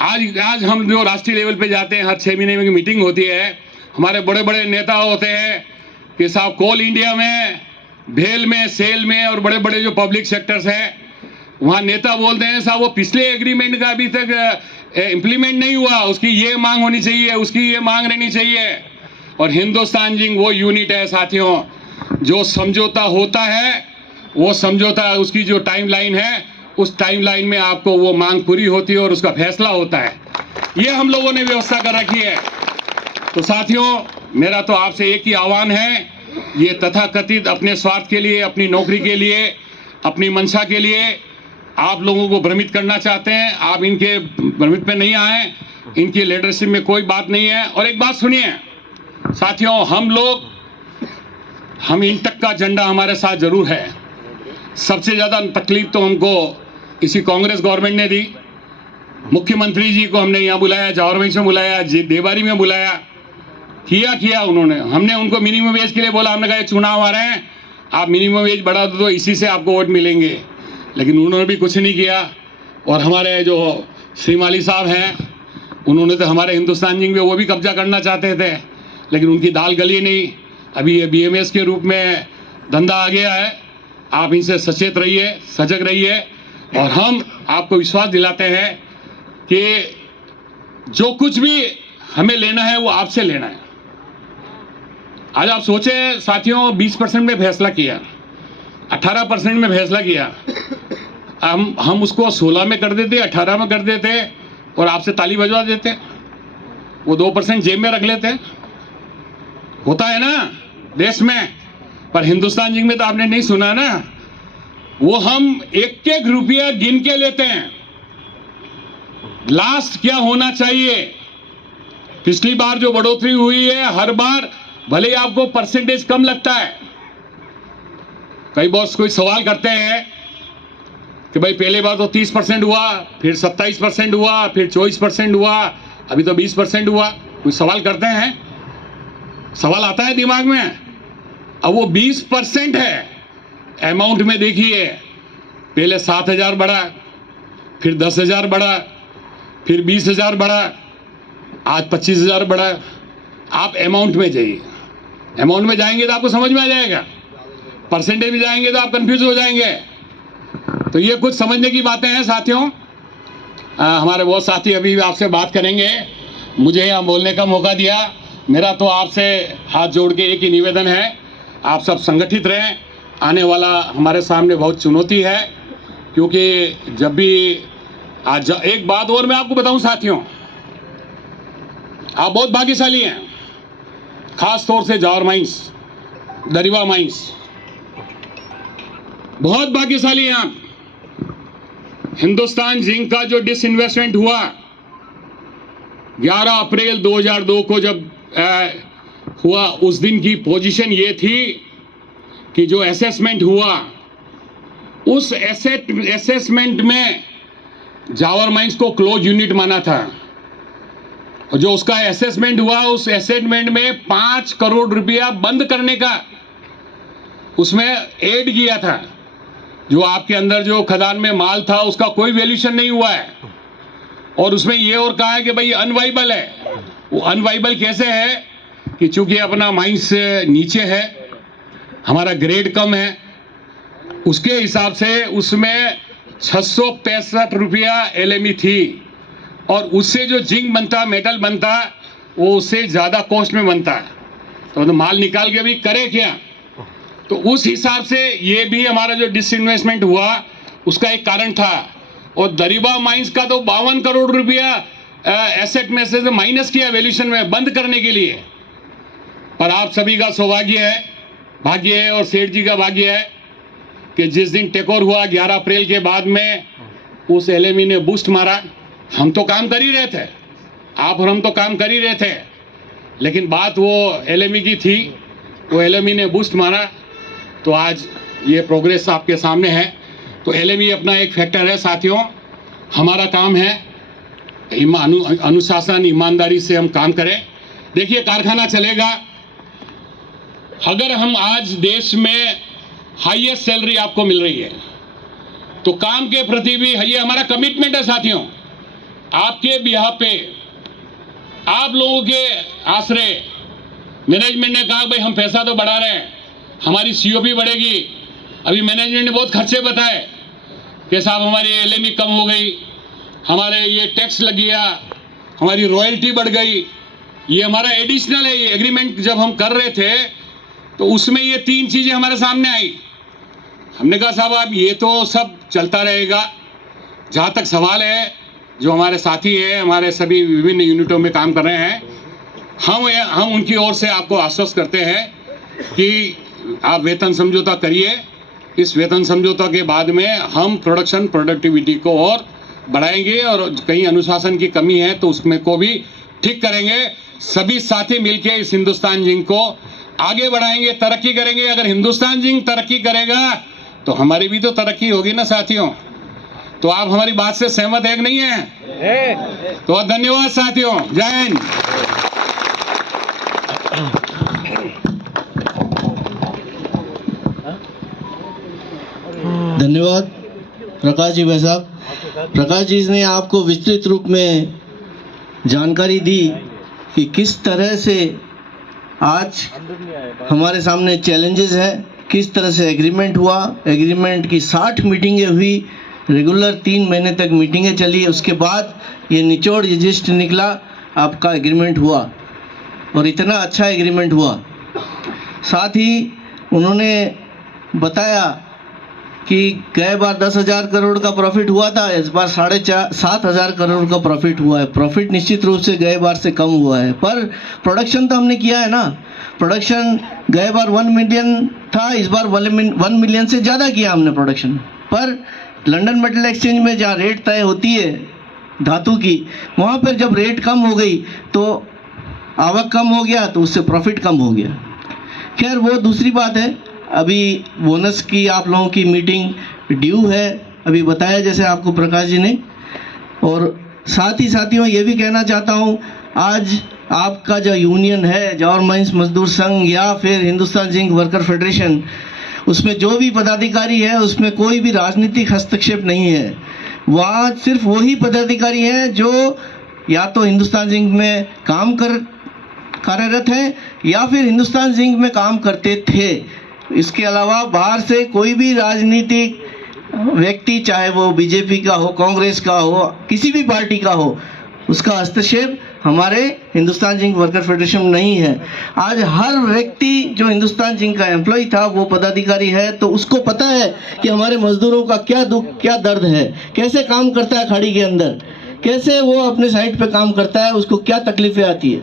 आज हम जो राष्ट्रीय लेवल पे जाते हैं, हर 6 महीने में मीटिंग होती है, हमारे बड़े बड़े नेता होते हैं कि साहब कोल इंडिया में, भेल में, सेल में और बड़े बड़े जो पब्लिक सेक्टर्स हैं वहाँ नेता बोलते हैं साहब वो पिछले एग्रीमेंट का अभी तक इम्प्लीमेंट नहीं हुआ, उसकी ये मांग होनी चाहिए, उसकी ये मांग रहनी चाहिए। और हिंदुस्तान जिंक वो यूनिट है साथियों, जो समझौता होता है, वो समझौता उसकी जो टाइमलाइन है, उस टाइमलाइन में आपको वो मांग पूरी होती है और उसका फैसला होता है। ये हम लोगों ने व्यवस्था कर रखी है। तो साथियों, मेरा तो आपसे एक ही आह्वान है, ये तथाकथित अपने स्वार्थ के लिए, अपनी नौकरी के लिए, अपनी मंशा के लिए आप लोगों को भ्रमित करना चाहते हैं, आप इनके भ्रमित में नहीं आए, इनकी लीडरशिप में कोई बात नहीं है। और एक बात सुनिए साथियों, हम इंटक का झंडा हमारे साथ जरूर है। सबसे ज्यादा तकलीफ तो हमको इसी कांग्रेस गवर्नमेंट ने दी। मुख्यमंत्री जी को हमने यहाँ बुलाया, जावरमंच में बुलाया, देवारी में बुलाया, किया उन्होंने। हमने उनको मिनिमम वेज के लिए बोला, हमने कहा ये चुनाव आ रहे हैं, आप मिनिमम वेज बढ़ा दो तो इसी से आपको वोट मिलेंगे, लेकिन उन्होंने भी कुछ नहीं किया। और हमारे जो श्रीमाली साहब हैं, उन्होंने तो हमारे हिंदुस्तान जिंक में वो भी कब्जा करना चाहते थे, लेकिन उनकी दाल गली नहीं। अभी ये बीएमएस के रूप में धंधा आ गया है। आप इनसे सचेत रहिए, सजग रहिए, और हम आपको विश्वास दिलाते हैं कि जो कुछ भी हमें लेना है वो आपसे लेना है। आज आप सोचे साथियों, 20% में फैसला किया, 18% में फैसला किया, हम उसको 16 में कर देते, 18 में कर देते और आपसे ताली बजवा देते, वो 2% जेब में रख लेते। होता है ना देश में, पर हिंदुस्तान जिंक में तो आपने नहीं सुना ना, वो हम एक एक रुपया गिन के लेते हैं, लास्ट क्या होना चाहिए। पिछली बार जो बढ़ोतरी हुई है, हर बार भले ही आपको परसेंटेज कम लगता है, कई बॉस कोई सवाल करते हैं कि भाई पहले बार तो 30% हुआ, फिर 27% हुआ, फिर 24% हुआ, अभी तो 20% हुआ। कोई सवाल करते हैं, सवाल आता है दिमाग में। अब वो 20% है, अमाउंट में देखिए, पहले 7,000 बढ़ा, फिर 10,000 बढ़ा, फिर 20,000 बढ़ा, आज 25,000 बढ़ा। आप अमाउंट में जाइए, अमाउंट में जाएंगे तो आपको समझ में आ जाएगा, परसेंटेज में जाएंगे तो आप कंफ्यूज हो जाएंगे। तो ये कुछ समझने की बातें हैं साथियों। हमारे बहुत साथी अभी भी आपसे बात करेंगे, मुझे यहाँ बोलने का मौका दिया। मेरा तो आपसे हाथ जोड़ के एक ही निवेदन है, आप सब संगठित रहें, आने वाला हमारे सामने बहुत चुनौती है, क्योंकि जब भी आज एक बात और मैं आपको बताऊं साथियों, आप बहुत भाग्यशाली हैं, खास तौर से जवाहर माइंस, दरिबा माइंस, बहुत भाग्यशाली हैं आप। हिंदुस्तान जिंक का जो डिसइन्वेस्टमेंट हुआ 11 अप्रैल 2002 को जब हुआ, उस दिन की पोजीशन ये थी कि जो असेसमेंट हुआ, उस असेसमेंट में जवाहर माइंस को क्लोज यूनिट माना था, और जो उसका असेसमेंट हुआ, उस असेसमेंट में 5 करोड़ रुपया बंद करने का उसमें ऐड किया था। जो आपके अंदर जो खदान में माल था उसका कोई वैल्यूएशन नहीं हुआ है, और उसमें ये और कहा है कि भाई अनवाइबल है। वो अनवाइबल कैसे है कि चूंकि अपना माइंस नीचे है, हमारा ग्रेड कम है, उसके हिसाब से उसमें 665 रुपया LME थी, और उससे जो जिंक बनता, मेटल बनता, वो उससे ज़्यादा कॉस्ट में बनता है। तो माल निकाल के अभी करे क्या? तो उस हिसाब से ये भी हमारा जो डिसइन्वेस्टमेंट हुआ उसका एक कारण था। और दरिबा माइंस का तो 52 करोड़ रुपया एसेट में से माइनस किया वैल्यूएशन में बंद करने के लिए। पर आप सभी का सौभाग्य है, भाग्य है, और सेठ जी का भाग्य है कि जिस दिन टेकओवर हुआ 11 अप्रैल के बाद में उस LME ने बूस्ट मारा। हम तो काम कर ही रहे थे, आप और हम तो काम कर ही रहे थे, लेकिन बात वो LME की थी, वो LME ने बूस्ट मारा, तो आज ये प्रोग्रेस आपके सामने है। तो LME अपना एक फैक्टर है साथियों। हमारा काम है अनुशासन, ईमानदारी से हम काम करें। देखिए, कारखाना चलेगा अगर हम आज देश में हाईएस्ट सैलरी आपको मिल रही है, तो काम के प्रति भी ये हमारा कमिटमेंट है साथियों। आपके बिहार पे, आप लोगों के आश्रय मैनेजमेंट ने कहा भाई हम पैसा तो बढ़ा रहे हैं, हमारी COP बढ़ेगी। अभी मैनेजमेंट ने बहुत खर्चे बताए कि साहब हमारी LME कम हो गई, हमारे ये टैक्स लग गया, हमारी रॉयल्टी बढ़ गई। ये हमारा एडिशनल है। ये एग्रीमेंट जब हम कर रहे थे तो उसमें ये 3 चीज़ें हमारे सामने आई। हमने कहा साहब आप ये तो सब चलता रहेगा। जहाँ तक सवाल है, जो हमारे साथी हैं, हमारे सभी विभिन्न यूनिटों में काम कर रहे हैं, हम उनकी ओर से आपको आश्वस्त करते हैं कि आप वेतन समझौता करिए। इस वेतन समझौता के बाद में हम प्रोडक्शन प्रोडक्टिविटी को और बढ़ाएंगे, और कहीं अनुशासन की कमी है तो उसमें को भी ठीक करेंगे। सभी साथी मिलकर इस हिंदुस्तान जिंक को आगे बढ़ाएंगे, तरक्की करेंगे। अगर हिंदुस्तान जिंक तरक्की करेगा तो हमारी भी तो तरक्की होगी ना साथियों। तो आप हमारी बात से सहमत है कि नहीं है? तो धन्यवाद साथियों, जय हिंद। धन्यवाद प्रकाश जी भाई साहब। प्रकाश जी ने आपको विस्तृत रूप में जानकारी दी कि किस तरह से आज हमारे सामने चैलेंजेस हैं, किस तरह से एग्रीमेंट हुआ। एग्रीमेंट की 60 मीटिंगें हुई, रेगुलर 3 महीने तक मीटिंगें चली, उसके बाद ये निचोड़ जिस्ट निकला, आपका एग्रीमेंट हुआ, और इतना अच्छा एग्रीमेंट हुआ। साथ ही उन्होंने बताया कि गए बार 10,000 करोड़ का प्रॉफिट हुआ था, इस बार 7,500 करोड़ का प्रॉफिट हुआ है। प्रॉफिट निश्चित रूप से गए बार से कम हुआ है, पर प्रोडक्शन तो हमने किया है ना। प्रोडक्शन गए बार 1 मिलियन था, इस बार 1 मिलियन से ज़्यादा किया हमने प्रोडक्शन। पर लंदन मेटल एक्सचेंज में जहाँ रेट तय होती है धातु की, वहाँ पर जब रेट कम हो गई तो आवक कम हो गया, तो उससे प्रॉफिट कम हो गया। खैर वो दूसरी बात है। अभी बोनस की आप लोगों की मीटिंग ड्यू है, अभी बताया जैसे आपको प्रकाश जी ने। और साथ ही साथियों ये भी कहना चाहता हूँ, आज आपका जो यूनियन है, जवाहर माइंस मजदूर संघ या फिर हिंदुस्तान जिंक वर्कर फेडरेशन, उसमें जो भी पदाधिकारी है उसमें कोई भी राजनीतिक हस्तक्षेप नहीं है। वहाँ सिर्फ वही पदाधिकारी हैं जो या तो हिंदुस्तान जिंक में कार्यरत हैं या फिर हिंदुस्तान जिंक में काम करते थे। इसके अलावा बाहर से कोई भी राजनीतिक व्यक्ति, चाहे वो बीजेपी का हो, कांग्रेस का हो, किसी भी पार्टी का हो, उसका हस्तक्षेप हमारे हिंदुस्तान जिंक वर्कर फेडरेशन में नहीं है। आज हर व्यक्ति जो हिंदुस्तान जिंक का एम्प्लॉय था वो पदाधिकारी है, तो उसको पता है कि हमारे मजदूरों का क्या दुख क्या दर्द है, कैसे काम करता है खाड़ी के अंदर, कैसे वो अपने साइट पे काम करता है, उसको क्या तकलीफें आती है।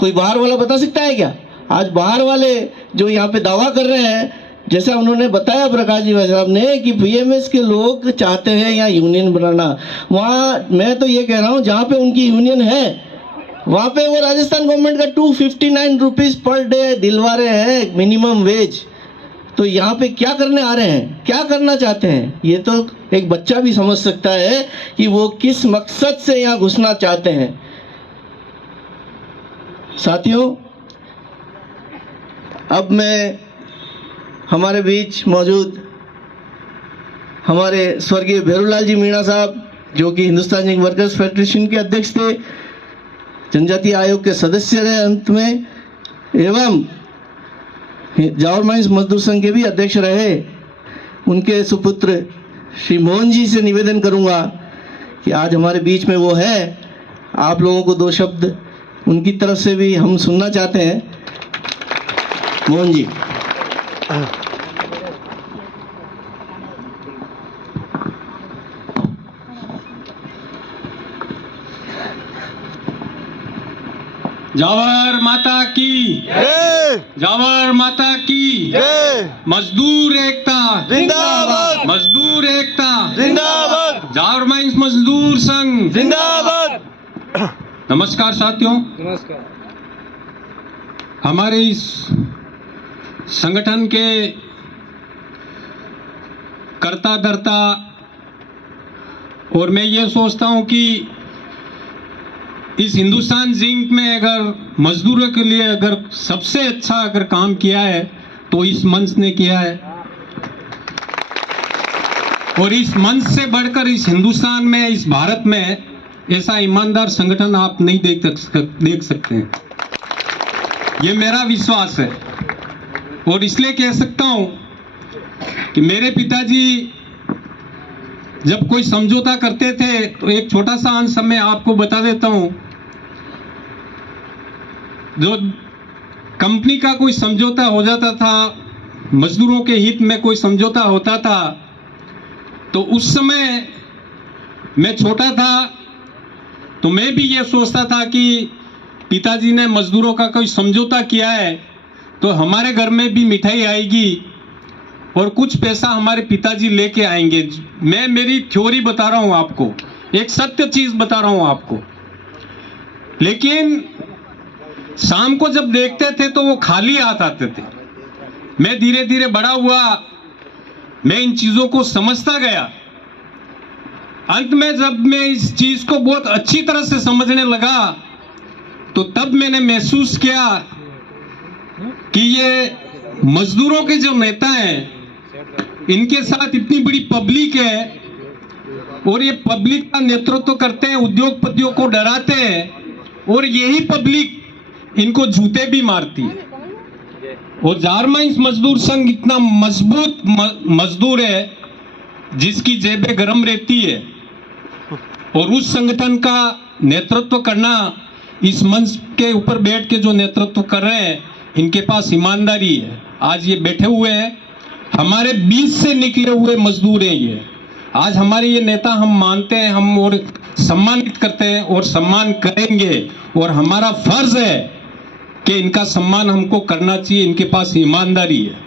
कोई बाहर वाला बता सकता है क्या? आज बाहर वाले जो यहाँ पे दावा कर रहे हैं, जैसा उन्होंने बताया प्रकाश जी भाई साहब ने कि बीएमएस के लोग चाहते हैं यहाँ यूनियन बनाना, वहाँ मैं तो ये कह रहा हूँ जहाँ पे उनकी यूनियन है वहाँ पे वो राजस्थान गवर्नमेंट का 259 रुपीज़ पर डे दिलवा रहे हैं मिनिमम वेज। तो यहाँ पे क्या करने आ रहे हैं, क्या करना चाहते हैं, ये तो एक बच्चा भी समझ सकता है कि वो किस मकसद से यहाँ घुसना चाहते हैं। साथियों, अब मैं हमारे बीच मौजूद हमारे स्वर्गीय भैरूलाल जी मीणा साहब, जो कि हिंदुस्तान जिंक वर्कर्स फेडरेशन के अध्यक्ष थे, जनजातीय आयोग के सदस्य रहे अंत में, एवं जावर माइंस मजदूर संघ के भी अध्यक्ष रहे, उनके सुपुत्र श्री मोहन जी से निवेदन करूंगा कि आज हमारे बीच में वो है, आप लोगों को 2 शब्द उनकी तरफ से भी हम सुनना चाहते हैं। मोहन जी। जावर माता की जय जावर माता की जय, मजदूर एकता जिंदाबाद मजदूर एकता जिंदाबाद जावर माइंस मजदूर संघ जिंदाबाद। नमस्कार साथियों, नमस्कार। हमारे इस संगठन के करता धरता, और मैं ये सोचता हूं कि इस हिंदुस्तान जिंक में अगर मजदूरों के लिए अगर सबसे अच्छा अगर काम किया है तो इस मंच ने किया है, और इस मंच से बढ़कर इस हिंदुस्तान में, इस भारत में ऐसा ईमानदार संगठन आप नहीं देख सकते हैं। ये मेरा विश्वास है, और इसलिए कह सकता हूं कि मेरे पिताजी जब कोई समझौता करते थे तो एक छोटा सा अंश मैं आपको बता देता हूं। जो कंपनी का कोई समझौता हो जाता था, मजदूरों के हित में कोई समझौता होता था, तो उस समय मैं छोटा था तो मैं भी ये सोचता था कि पिताजी ने मजदूरों का कोई समझौता किया है तो हमारे घर में भी मिठाई आएगी और कुछ पैसा हमारे पिताजी लेके आएंगे। मैं मेरी थ्योरी बता रहा हूं आपको, एक सत्य चीज बता रहा हूं आपको। लेकिन शाम को जब देखते थे तो वो खाली हाथ आते थे। मैं धीरे धीरे बड़ा हुआ, मैं इन चीजों को समझता गया। अंत में जब मैं इस चीज को बहुत अच्छी तरह से समझने लगा तो तब मैंने महसूस किया कि ये मजदूरों के जो नेता हैं, इनके साथ इतनी बड़ी पब्लिक है और ये पब्लिक का नेतृत्व करते हैं, उद्योगपतियों को डराते हैं, और यही पब्लिक इनको जूते भी मारती है। और जावर माइंस मजदूर संघ इतना मजबूत मजदूर है जिसकी जेबें गर्म रहती है, और उस संगठन का नेतृत्व करना, इस मंच के ऊपर बैठ के जो नेतृत्व कर रहे हैं, इनके पास ईमानदारी है। आज ये बैठे हुए हैं, हमारे बीच से निकले हुए मजदूर हैं ये। आज हमारे ये नेता हम मानते हैं, हम और सम्मानित करते हैं और सम्मान करेंगे, और हमारा फर्ज है कि इनका सम्मान हमको करना चाहिए। इनके पास ईमानदारी है।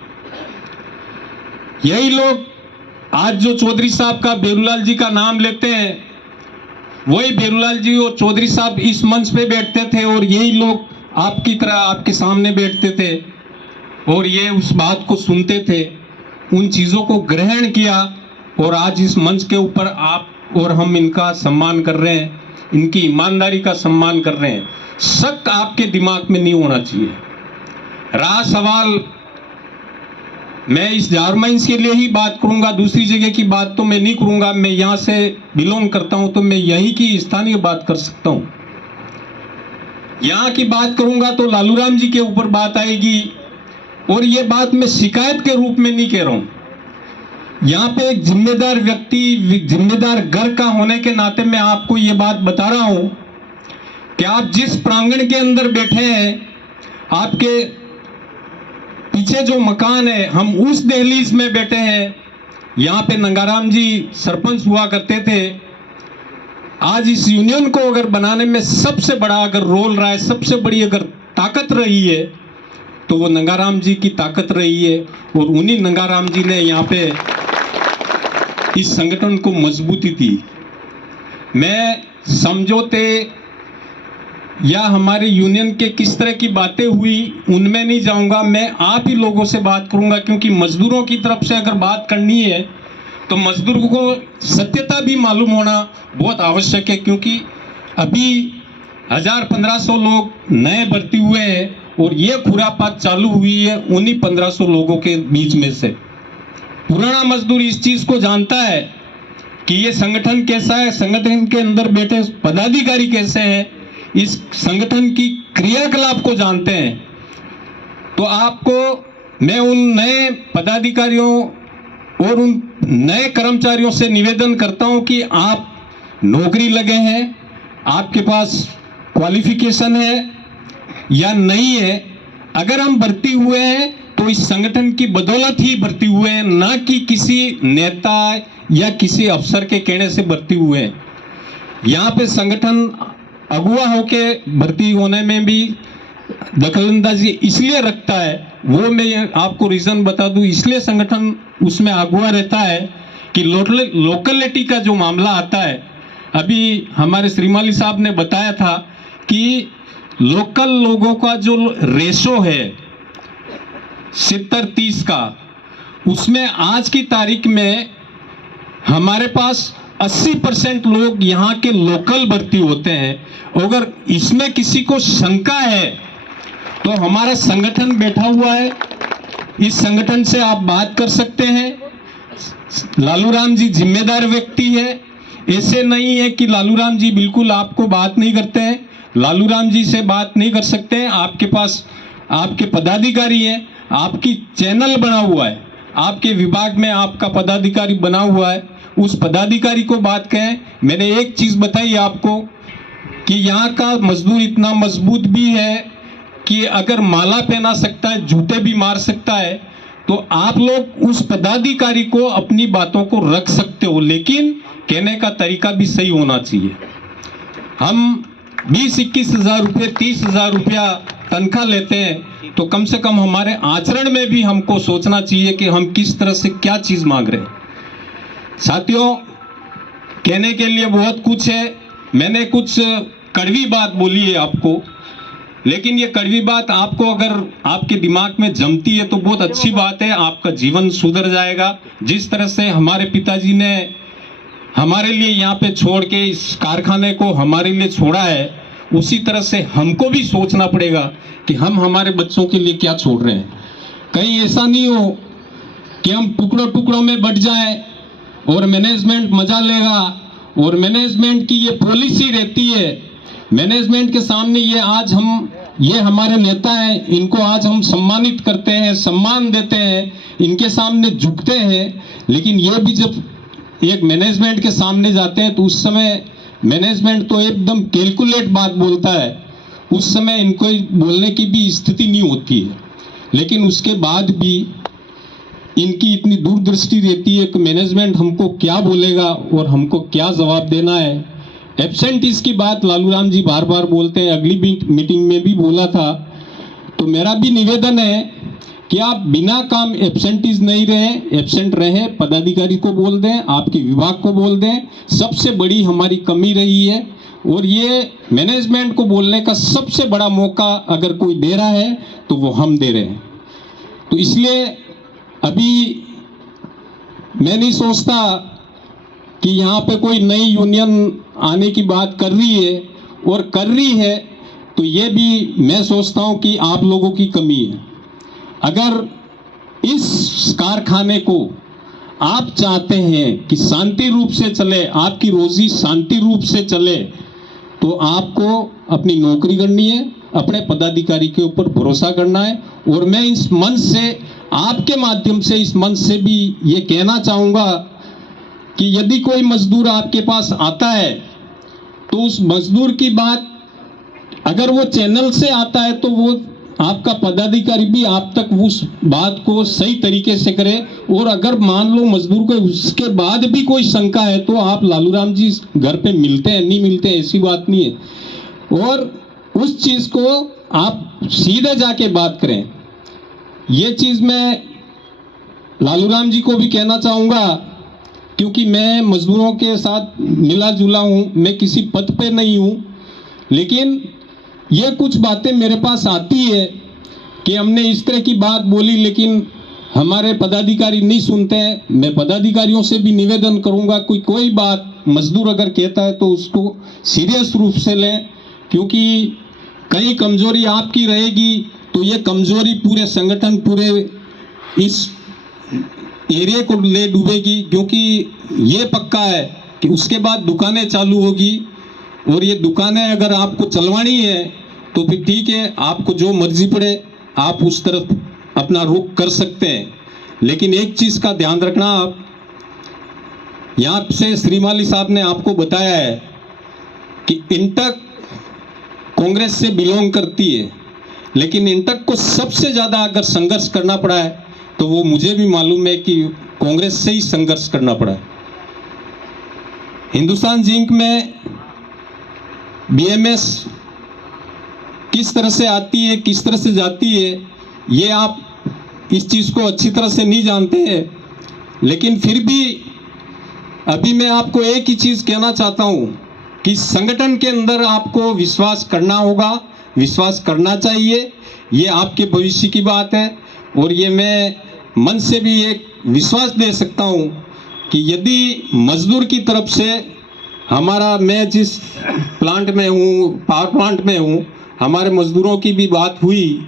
यही लोग आज जो चौधरी साहब का, भैरूलाल जी का नाम लेते हैं, वही भैरूलाल जी और चौधरी साहब इस मंच पे बैठते थे, और यही लोग आपकी तरह आपके सामने बैठते थे और ये उस बात को सुनते थे, उन चीजों को ग्रहण किया, और आज इस मंच के ऊपर आप और हम इनका सम्मान कर रहे हैं, इनकी ईमानदारी का सम्मान कर रहे हैं। शक आपके दिमाग में नहीं होना चाहिए। रहा सवाल, मैं इस जावर माइंस के लिए ही बात करूंगा, दूसरी जगह की बात तो मैं नहीं करूंगा। मैं यहाँ से बिलोंग करता हूं तो मैं यहीं की स्थानीय बात कर सकता हूं। यहाँ की बात करूंगा तो लालूराम जी के ऊपर बात आएगी, और ये बात मैं शिकायत के रूप में नहीं कह रहा हूं, यहाँ पे एक जिम्मेदार व्यक्ति, जिम्मेदार घर का होने के नाते मैं आपको ये बात बता रहा हूं कि आप जिस प्रांगण के अंदर बैठे हैं, आपके पीछे जो मकान है, हम उस दहलीज में बैठे हैं। यहाँ पे नंगाराम जी सरपंच हुआ करते थे। आज इस यूनियन को अगर बनाने में सबसे बड़ा अगर रोल रहा है, सबसे बड़ी अगर ताकत रही है, तो वो नंगाराम जी की ताकत रही है। और उन्हीं नंगाराम जी ने यहाँ पे इस संगठन को मजबूती दी। मैं समझौते या हमारे यूनियन के किस तरह की बातें हुई उनमें नहीं जाऊंगा। मैं आप ही लोगों से बात करूंगा, क्योंकि मजदूरों की तरफ से अगर बात करनी है तो मजदूरों को सत्यता भी मालूम होना बहुत आवश्यक है, क्योंकि अभी 1000-1500 लोग नए भर्ती हुए हैं और ये खुरापात चालू हुई है उन्हीं 1500 लोगों के बीच में से। पुराना मजदूर इस चीज को जानता है कि ये संगठन कैसा है, संगठन के अंदर बैठे पदाधिकारी कैसे हैं, इस संगठन की क्रियाकलाप को जानते हैं। तो आपको मैं उन नए पदाधिकारियों और उन नए कर्मचारियों से निवेदन करता हूं कि आप नौकरी लगे हैं, आपके पास क्वालिफिकेशन है या नहीं है। अगर हम भर्ती हुए हैं तो इस संगठन की बदौलत ही भर्ती हुए हैं, ना कि किसी नेता या किसी अफसर के कहने से भर्ती हुए हैं। यहाँ पे संगठन अगुवा होके भर्ती होने में भी दखलंदाजी इसलिए रखता है, वो मैं आपको रीजन बता दूं, इसलिए संगठन उसमें अगुवा रहता है कि लोकलिटी का जो मामला आता है, अभी हमारे श्रीमाली साहब ने बताया था कि लोकल लोगों का जो रेशो है 70-30 का, उसमें आज की तारीख में हमारे पास 80% लोग यहाँ के लोकल भर्ती होते हैं। अगर इसमें किसी को शंका है तो हमारा संगठन बैठा हुआ है, इस संगठन से आप बात कर सकते हैं। लालूराम जी जिम्मेदार व्यक्ति है, ऐसे नहीं है कि लालूराम जी बिल्कुल आपको बात नहीं करते हैं। लालूराम जी से बात नहीं कर सकते हैं, आपके पास आपके पदाधिकारी हैं, आपकी चैनल बना हुआ है, आपके विभाग में आपका पदाधिकारी बना हुआ है, उस पदाधिकारी को बात कहें। मैंने एक चीज बताई आपको कि यहाँ का मजदूर इतना मजबूत भी है कि अगर माला पहना सकता है, जूते भी मार सकता है, तो आप लोग उस पदाधिकारी को अपनी बातों को रख सकते हो, लेकिन कहने का तरीका भी सही होना चाहिए। हम 20-21 हज़ार रुपये, 30 हज़ार रुपया तनख्वाह लेते हैं, तो कम से कम हमारे आचरण में भी हमको सोचना चाहिए कि हम किस तरह से क्या चीज मांग रहे हैं। साथियों, कहने के लिए बहुत कुछ है, मैंने कुछ कड़वी बात बोली है आपको, लेकिन ये कड़वी बात आपको अगर आपके दिमाग में जमती है तो बहुत अच्छी बात है, आपका जीवन सुधर जाएगा। जिस तरह से हमारे पिताजी ने हमारे लिए यहाँ पे छोड़ के इस कारखाने को हमारे लिए छोड़ा है, उसी तरह से हमको भी सोचना पड़ेगा कि हम हमारे बच्चों के लिए क्या छोड़ रहे हैं। कहीं ऐसा नहीं हो कि हम टुकड़ों टुकड़ों में बट जाएं और मैनेजमेंट मजा लेगा, और मैनेजमेंट की ये पॉलिसी रहती है, मैनेजमेंट के सामने ये हमारे नेता हैं, इनको आज हम सम्मानित करते हैं, सम्मान देते हैं, इनके सामने झुकते हैं, लेकिन ये भी जब एक मैनेजमेंट के सामने जाते हैं तो उस समय मैनेजमेंट तो एकदम कैलकुलेट बात बोलता है, उस समय इनको बोलने की भी स्थिति नहीं होती है। लेकिन उसके बाद भी इनकी इतनी दूरदृष्टि रहती है कि मैनेजमेंट हमको क्या बोलेगा और हमको क्या जवाब देना है। एब्सेंटीज की बात लालूराम जी बार बार बोलते हैं, अगली मीटिंग में भी बोला था। तो मेरा भी निवेदन है कि आप बिना काम एब्सेंटीज नहीं रहे, एब्सेंट रहे, पदाधिकारी को बोल दें, आपके विभाग को बोल दें। सबसे बड़ी हमारी कमी रही है, और ये मैनेजमेंट को बोलने का सबसे बड़ा मौका अगर कोई दे रहा है तो वो हम दे रहे हैं। तो इसलिए अभी मैं नहीं सोचता कि यहाँ पे कोई नई यूनियन आने की बात कर रही है, और कर रही है तो ये भी मैं सोचता हूँ कि आप लोगों की कमी है। अगर इस कारखाने को आप चाहते हैं कि शांति रूप से चले, आपकी रोजी शांति रूप से चले, तो आपको अपनी नौकरी करनी है, अपने पदाधिकारी के ऊपर भरोसा करना है। और मैं इस मंच से आपके माध्यम से इस मंच से भी ये कहना चाहूँगा कि यदि कोई मजदूर आपके पास आता है तो उस मजदूर की बात अगर वो चैनल से आता है तो वो आपका पदाधिकारी भी आप तक उस बात को सही तरीके से करे। और अगर मान लो मजदूर को उसके बाद भी कोई शंका है तो आप लालूराम जी घर पे मिलते हैं, नहीं मिलते हैं ऐसी बात नहीं है। और उस चीज़ को आप सीधे जाके बात करें। ये चीज़ मैं लालूराम जी को भी कहना चाहूँगा, क्योंकि मैं मजदूरों के साथ मिला जुला हूँ, मैं किसी पद पे नहीं हूँ, लेकिन ये कुछ बातें मेरे पास आती है कि हमने इस तरह की बात बोली लेकिन हमारे पदाधिकारी नहीं सुनते हैं। मैं पदाधिकारियों से भी निवेदन करूंगा कोई बात मजदूर अगर कहता है तो उसको सीरियस रूप से लें, क्योंकि कहीं कमजोरी आपकी रहेगी तो ये कमजोरी पूरे संगठन, पूरे इस एरिया को ले डूबेगी। क्योंकि ये पक्का है कि उसके बाद दुकानें चालू होगी और ये दुकानें अगर आपको चलवानी है तो फिर ठीक है, आपको जो मर्जी पड़े आप उस तरफ अपना रुख कर सकते हैं। लेकिन एक चीज़ का ध्यान रखना, आप यहाँ से श्रीमाली साहब ने आपको बताया है कि इंटक कांग्रेस से बिलोंग करती है, लेकिन इंटक को सबसे ज़्यादा अगर संघर्ष करना पड़ा है तो वो मुझे भी मालूम है कि कांग्रेस से ही संघर्ष करना पड़ा है। हिंदुस्तान जिंक में बीएमएस किस तरह से आती है, किस तरह से जाती है, ये आप इस चीज़ को अच्छी तरह से नहीं जानते हैं। लेकिन फिर भी अभी मैं आपको एक ही चीज़ कहना चाहता हूँ कि संगठन के अंदर आपको विश्वास करना होगा, विश्वास करना चाहिए। ये आपके भविष्य की बात है और ये मैं मन से भी एक विश्वास दे सकता हूँ कि यदि मजदूर की तरफ से हमारा, मैं जिस प्लांट में हूँ, पावर प्लांट में हूँ, हमारे मजदूरों की भी बात हुई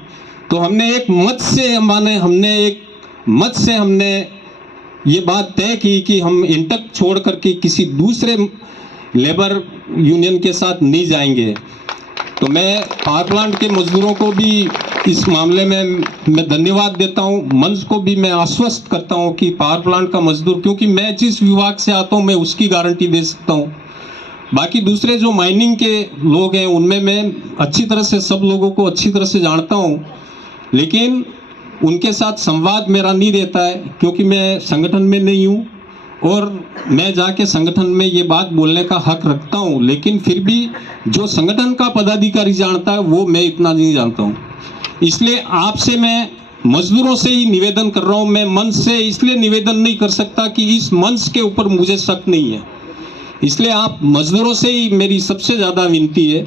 तो हमने एक मत से हमने ये बात तय की कि हम इंटक छोड़ करके किसी दूसरे लेबर यूनियन के साथ नहीं जाएंगे। तो मैं पावर प्लांट के मजदूरों को भी इस मामले में मैं धन्यवाद देता हूं। मंच को भी मैं आश्वस्त करता हूं कि पावर प्लांट का मजदूर, क्योंकि मैं जिस विभाग से आता हूं मैं उसकी गारंटी दे सकता हूं। बाकी दूसरे जो माइनिंग के लोग हैं उनमें मैं अच्छी तरह से सब लोगों को अच्छी तरह से जानता हूं, लेकिन उनके साथ संवाद मेरा नहीं रहता है क्योंकि मैं संगठन में नहीं हूं और मैं जाके संगठन में ये बात बोलने का हक रखता हूं। लेकिन फिर भी जो संगठन का पदाधिकारी जानता है वो मैं इतना नहीं जानता हूं। इसलिए आपसे मैं मजदूरों से ही निवेदन कर रहा हूं। मैं मंच से इसलिए निवेदन नहीं कर सकता कि इस मंच के ऊपर मुझे शक नहीं है, इसलिए आप मजदूरों से ही मेरी सबसे ज़्यादा विनती है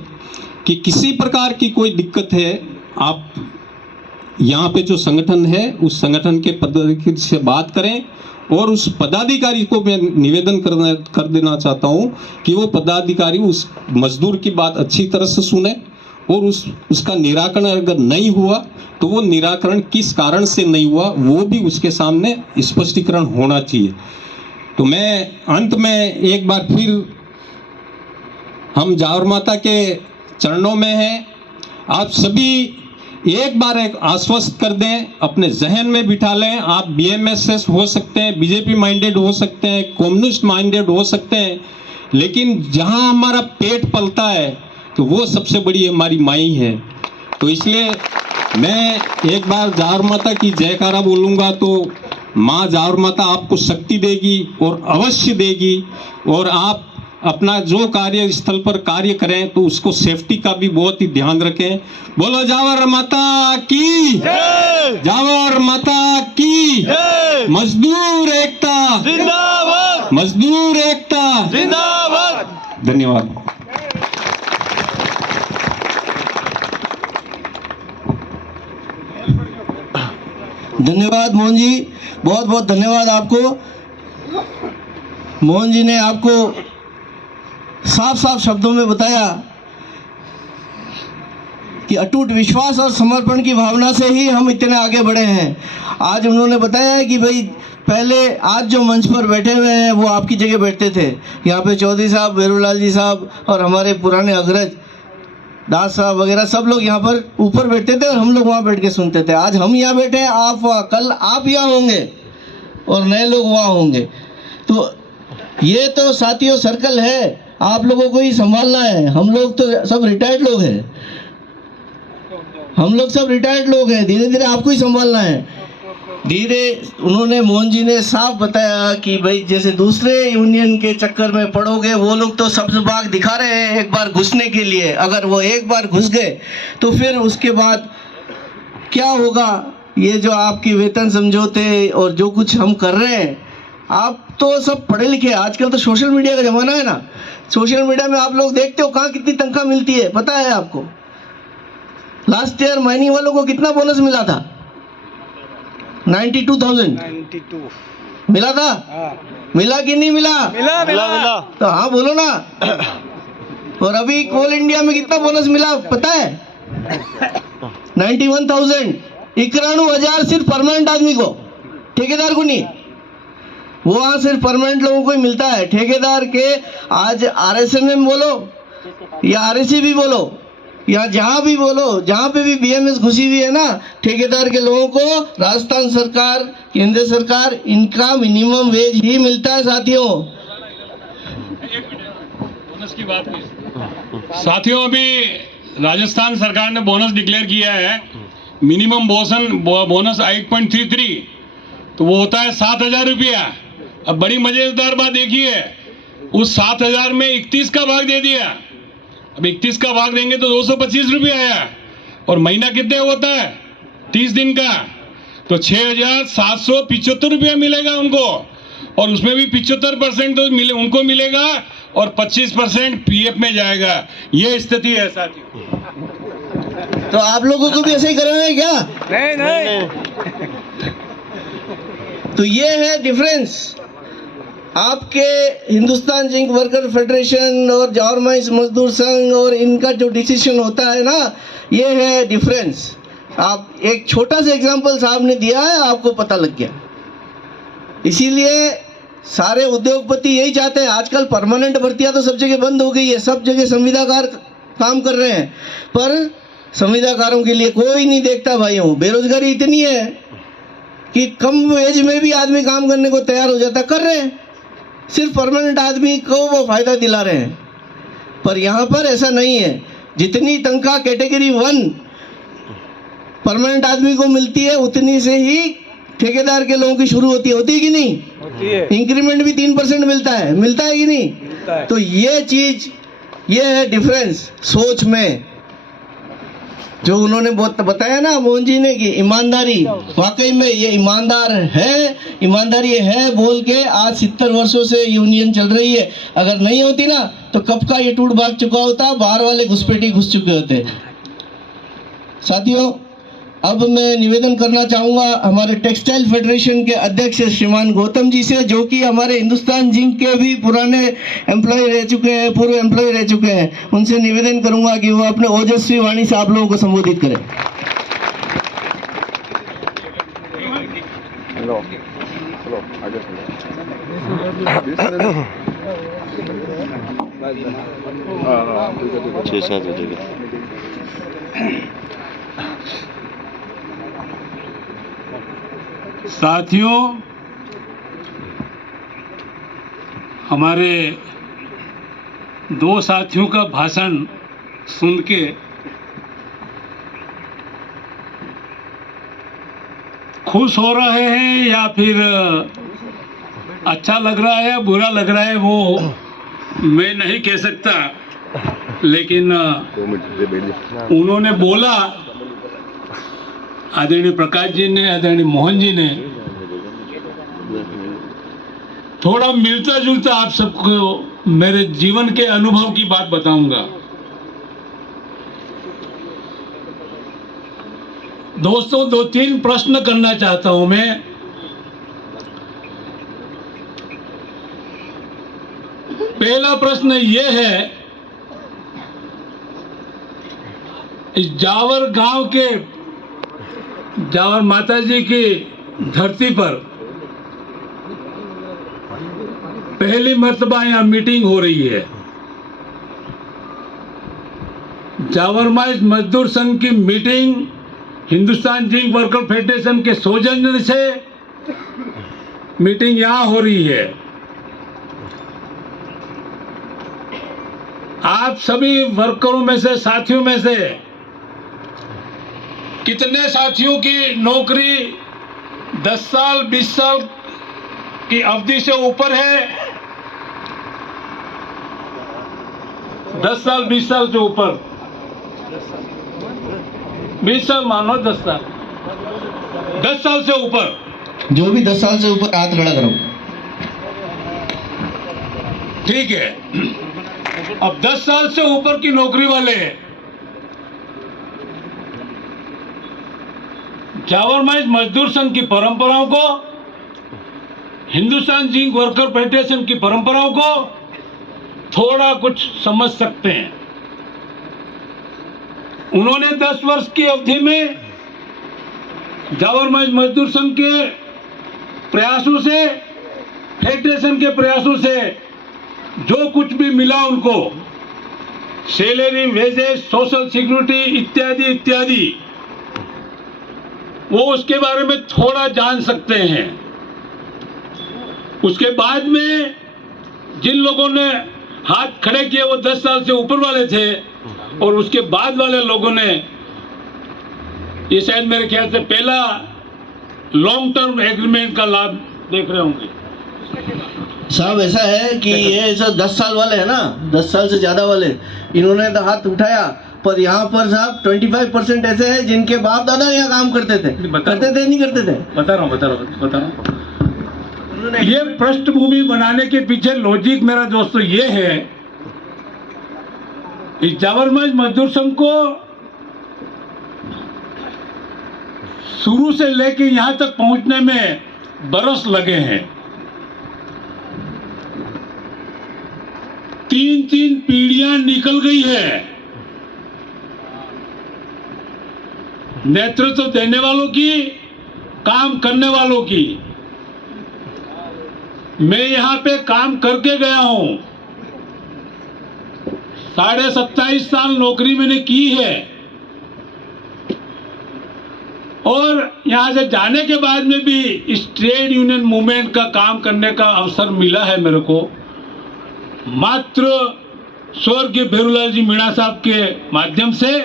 कि किसी प्रकार की कोई दिक्कत है, आप यहाँ पे जो संगठन है उस संगठन के पदाधिकारी से बात करें। और उस पदाधिकारी को मैं निवेदन कर देना चाहता हूँ कि वो पदाधिकारी उस मजदूर की बात अच्छी तरह से सुने और उसका निराकरण अगर नहीं हुआ तो वो निराकरण किस कारण से नहीं हुआ वो भी उसके सामने स्पष्टीकरण होना चाहिए। तो मैं अंत में एक बार फिर हम जावर माता के चरणों में हैं, आप सभी एक बार एक आश्वस्त कर दें, अपने जहन में बिठा लें। आप बीएमएस हो सकते हैं, बीजेपी माइंडेड हो सकते हैं, कम्युनिस्ट माइंडेड हो सकते हैं, लेकिन जहां हमारा पेट पलता है तो वो सबसे बड़ी हमारी माई है। तो इसलिए मैं एक बार जावर माता की जयकारा बोलूँगा तो माँ जावर माता आपको शक्ति देगी और अवश्य देगी। और आप अपना जो कार्य स्थल पर कार्य करें तो उसको सेफ्टी का भी बहुत ही ध्यान रखें। बोलो जावर माता की जय, जावर माता की जय, मजदूर एकता जिंदाबाद, मजदूर एकता जिंदाबाद। धन्यवाद। धन्यवाद मोहन जी, बहुत बहुत धन्यवाद आपको। मोहन जी ने आपको साफ साफ शब्दों में बताया कि अटूट विश्वास और समर्पण की भावना से ही हम इतने आगे बढ़े हैं। आज उन्होंने बताया है कि भाई पहले आज जो मंच पर बैठे हुए हैं वो आपकी जगह बैठते थे। यहाँ पे चौधरी साहब, बेरूलाल जी साहब और हमारे पुराने अग्रज दास साहब वगैरह सब लोग यहाँ पर ऊपर बैठते थे और हम लोग वहाँ बैठ के सुनते थे। आज हम यहाँ बैठे हैं, आप वहाँ, कल आप यहाँ होंगे और नए लोग वहाँ होंगे। तो ये तो साथियों सर्कल है, आप लोगों को ही संभालना है। हम लोग तो सब रिटायर्ड लोग हैं, हम लोग सब रिटायर्ड लोग हैं, धीरे धीरे आपको ही संभालना है। धीरे उन्होंने, मोहन जी ने साफ बताया कि भाई जैसे दूसरे यूनियन के चक्कर में पड़ोगे, वो लोग तो सब्ज बाग दिखा रहे हैं एक बार घुसने के लिए। अगर वो एक बार घुस गए तो फिर उसके बाद क्या होगा? ये जो आपकी वेतन समझौते और जो कुछ हम कर रहे हैं, आप तो सब पढ़े लिखे, आजकल तो सोशल मीडिया का ज़माना है ना। सोशल मीडिया में आप लोग देखते हो कहाँ कितनी तनख्वाह मिलती है, पता है आपको? लास्ट ईयर माइनिंग वालों को कितना बोनस मिला था? 92,000 मिला था। मिला कि नहीं मिला? मिला। तो हाँ बोलो ना। और अभी कोल इंडिया में कितना बोनस मिला पता है? 91,000, 91,000 सिर्फ परमानेंट आदमी को, ठेकेदार को नहीं। वो वहाँ सिर्फ परमानेंट लोगों को ही मिलता है। ठेकेदार के आज RSMM बोलो या RSC भी बोलो या जहाँ भी बोलो, जहाँ पे भी BMS घुसी हुई है ना, ठेकेदार के लोगों को राजस्थान सरकार, केंद्र सरकार, इनका मिनिमम वेज ही मिलता है साथियों। बोनस की बात की साथियों, अभी राजस्थान सरकार ने बोनस डिक्लेयर किया है, मिनिमम बोनस 8.33, तो वो होता है 7,000 रुपया। अब बड़ी मजेदार बात देखिए, उस 7,000 में 31 का भाग दे दिया। अब 31 का भाग देंगे तो 225 रुपया आया, और महीना कितने होता है? 30 दिन का, तो 6,775 रुपया मिलेगा उनको। और उसमें भी 75% तो उनको मिलेगा और 25% PF में जाएगा। ये स्थिति है साथियों। तो आप लोगों को भी ऐसे ही करेंगे क्या? नहीं। तो ये है डिफरेंस आपके हिंदुस्तान जिंक वर्कर फेडरेशन और जौहर माइंस मजदूर संघ और इनका जो डिसीजन होता है ना, ये है डिफरेंस। आप एक छोटा सा एग्जांपल साहब ने दिया है, आपको पता लग गया। इसीलिए सारे उद्योगपति यही चाहते हैं। आजकल परमानेंट भर्तियां तो सब जगह बंद हो गई है, सब जगह संविदाकार काम कर रहे हैं, पर संविदाकारों के लिए कोई नहीं देखता भाइयों। बेरोजगारी इतनी है कि कम एज में भी आदमी काम करने को तैयार हो जाता, कर रहे हैं। सिर्फ परमानेंट आदमी को वो फायदा दिला रहे हैं, पर यहाँ पर ऐसा नहीं है। जितनी तनख्वाह कैटेगरी 1 परमानेंट आदमी को मिलती है, उतनी से ही ठेकेदार के लोगों की शुरू होती है कि नहीं? होती है। इंक्रीमेंट भी 3% मिलता है कि नहीं? मिलता है। तो ये चीज, ये है डिफरेंस सोच में, जो उन्होंने बहुत बताया ना मोहन जी ने, कि ईमानदारी, वाकई में ये ईमानदार है, ईमानदारी है बोल के आज 70 वर्षों से यूनियन चल रही है। अगर नहीं होती ना तो कब का ये टूट भाग चुका होता, बाहर वाले घुसपैठी घुस चुके होते। साथियों, अब मैं निवेदन करना चाहूँगा हमारे टेक्सटाइल फेडरेशन के अध्यक्ष श्रीमान गौतम जी से, जो कि हमारे हिंदुस्तान जिंक के भी पुराने एम्प्लॉय रह चुके हैं, पूर्व एम्प्लॉय रह चुके हैं। उनसे निवेदन करूँगा कि वो अपने ओजस्वी वाणी से आप लोगों को संबोधित करें। साथियों, हमारे दो साथियों का भाषण सुन के खुश हो रहे हैं या फिर अच्छा लग रहा है या बुरा लग रहा है, वो मैं नहीं कह सकता, लेकिन उन्होंने बोला, आदरणीय प्रकाश जी ने, आदरणीय मोहन जी ने, थोड़ा मिलता जुलता आप सबको मेरे जीवन के अनुभव की बात बताऊंगा। दोस्तों, 2-3 प्रश्न करना चाहता हूं मैं। पहला प्रश्न ये है, इस जावर गांव के, जावर माता जी की धरती पर पहली मर्तबा यहाँ मीटिंग हो रही है। जावरमाइज मजदूर संघ की meeting Hindustan zinc worker federation के सौजन्य से मीटिंग यहाँ हो रही है। आप सभी वर्करों में से, साथियों में से कितने साथियों की नौकरी 10 साल 20 साल की अवधि से ऊपर है? 10 साल 20 साल से ऊपर, 20 साल मानो, 10 साल से ऊपर, जो भी 10 साल से ऊपर हाथ खड़ा करो। ठीक है। अब 10 साल से ऊपर की नौकरी वाले जावरमाइज मजदूर संघ की परंपराओं को, हिंदुस्तान जिंक वर्कर फेडरेशन की परंपराओं को थोड़ा कुछ समझ सकते हैं। उन्होंने 10 वर्ष की अवधि में जावरमाइज मजदूर संघ के प्रयासों से, फेडरेशन के प्रयासों से जो कुछ भी मिला उनको, सैलरी, वेजेस, सोशल सिक्योरिटी इत्यादि इत्यादि, वो उसके बारे में थोड़ा जान सकते हैं। उसके बाद में जिन लोगों ने हाथ खड़े किए वो 10 साल से ऊपर वाले थे, और उसके बाद वाले लोगों ने, ये शायद मेरे ख्याल से पहला लॉन्ग टर्म एग्रीमेंट का लाभ देख रहे होंगे। साहब ऐसा है कि ये जो 10 साल वाले हैं ना, 10 साल से ज्यादा वाले, इन्होंने तो हाथ उठाया, पर यहाँ पर साहब 25% ऐसे हैं जिनके बाप दादा यहाँ काम करते थे। नहीं करते थे? बता रहा हूँ। ये पृष्ठभूमि बनाने के पीछे लॉजिक मेरा दोस्तों ये है, इस जावरमाइज मजदूर संघ को शुरू से लेके यहां तक पहुंचने में बरस लगे हैं। 3 पीढ़ियां निकल गई है नेतृत्व देने वालों की, काम करने वालों की। मैं यहां पे काम करके गया हूं, 27.5 साल नौकरी मैंने की है, और यहां से जाने के बाद में भी इस ट्रेड यूनियन मूवमेंट का काम करने का अवसर मिला है मेरे को, मात्र स्वर्गीय भेरूलाल जी मीणा साहब के माध्यम से।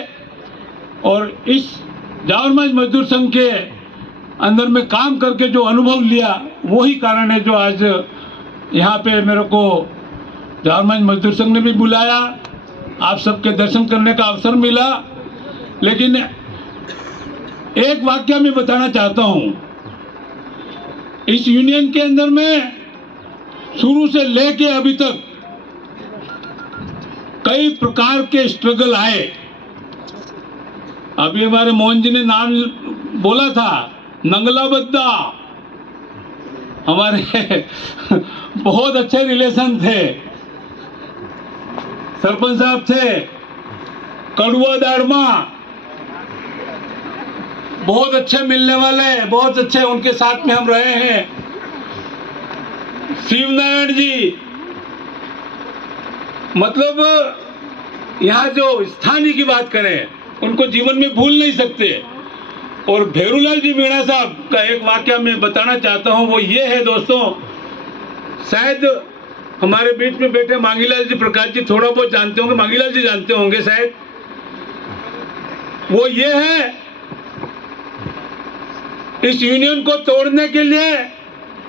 और इस जावरमाइज मजदूर संघ के अंदर में काम करके जो अनुभव लिया, वही कारण है जो आज यहाँ पे मेरे को जावरमाइज मजदूर संघ ने भी बुलाया, आप सबके दर्शन करने का अवसर मिला। लेकिन एक वाक्य मैं बताना चाहता हूँ, इस यूनियन के अंदर में शुरू से लेके अभी तक कई प्रकार के स्ट्रगल आए। अभी हमारे मोहन जी ने नाम बोला था, नंगला बद्दा, हमारे बहुत अच्छे रिलेशन थे, सरपंच साहब थे, कड़ुआ दारमा बहुत अच्छे मिलने वाले, बहुत अच्छे, उनके साथ में हम रहे हैं। शिवनारायण जी, मतलब यहाँ जो स्थानीय की बात करें, उनको जीवन में भूल नहीं सकते। और भेरूलाल जी मीणा साहब का एक वाक्य मैं बताना चाहता हूँ, वो ये है दोस्तों, शायद हमारे बीच में बैठे मांगीलाल जी प्रकाश जी थोड़ा बहुत जानते होंगे, मांगीलाल जी जानते होंगे शायद, वो ये है, इस यूनियन को तोड़ने के लिए,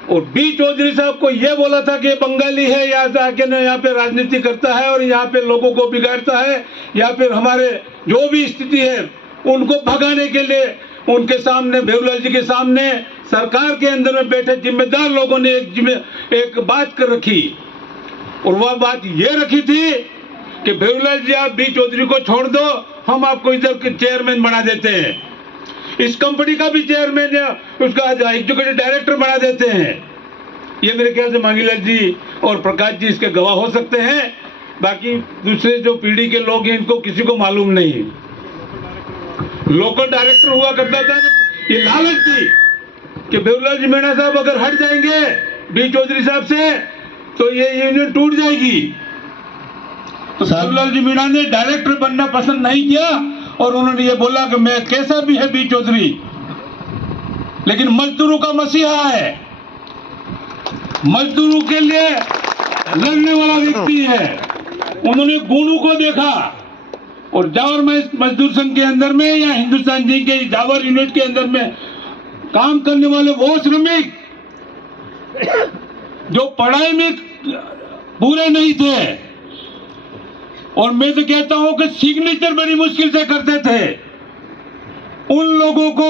और बी चौधरी साहब को यह बोला था कि बंगाली है, यहाँ से आके ना यहाँ पे राजनीति करता है और यहाँ पे लोगों को बिगाड़ता है, या फिर हमारे जो भी स्थिति है उनको भगाने के लिए उनके सामने, भेरूलाल जी के सामने सरकार के अंदर में बैठे जिम्मेदार लोगों ने एक बात कर रखी, और वह बात ये रखी थी कि भेरूलाल जी आप बी चौधरी को छोड़ दो, हम आपको इधर के चेयरमैन बना देते हैं, इस कंपनी का भी चेयरमैन या उसका एग्जीक्यूटिव डायरेक्टर बना देते हैं। ये मेरे ख्याल से मांगीलाल जी और प्रकाश जी इसके गवाह हो सकते हैं, बाकी दूसरे जो पीढ़ी के लोग हैं इनको किसी को मालूम नहीं। लोकल डायरेक्टर हुआ करता था, ये लालच थी कि भेरूलाल जी मीणा साहब अगर हट जाएंगे बी चौधरी साहब से तो ये यूनियन टूट जाएगी। तो शिवलाल जी मीणा ने डायरेक्टर बनना पसंद नहीं किया और उन्होंने ये बोला कि मैं कैसा भी है बी चौधरी, लेकिन मजदूरों का मसीहा है, मजदूरों के लिए लड़ने वाला व्यक्ति है। उन्होंने गुणों को देखा और जावर मजदूर संघ के अंदर में या हिंदुस्तान जिंक के जावर यूनिट के अंदर में काम करने वाले वो श्रमिक जो पढ़ाई में पूरे नहीं थे, और मैं तो कहता हूं कि सिग्नेचर बड़ी मुश्किल से करते थे, उन लोगों को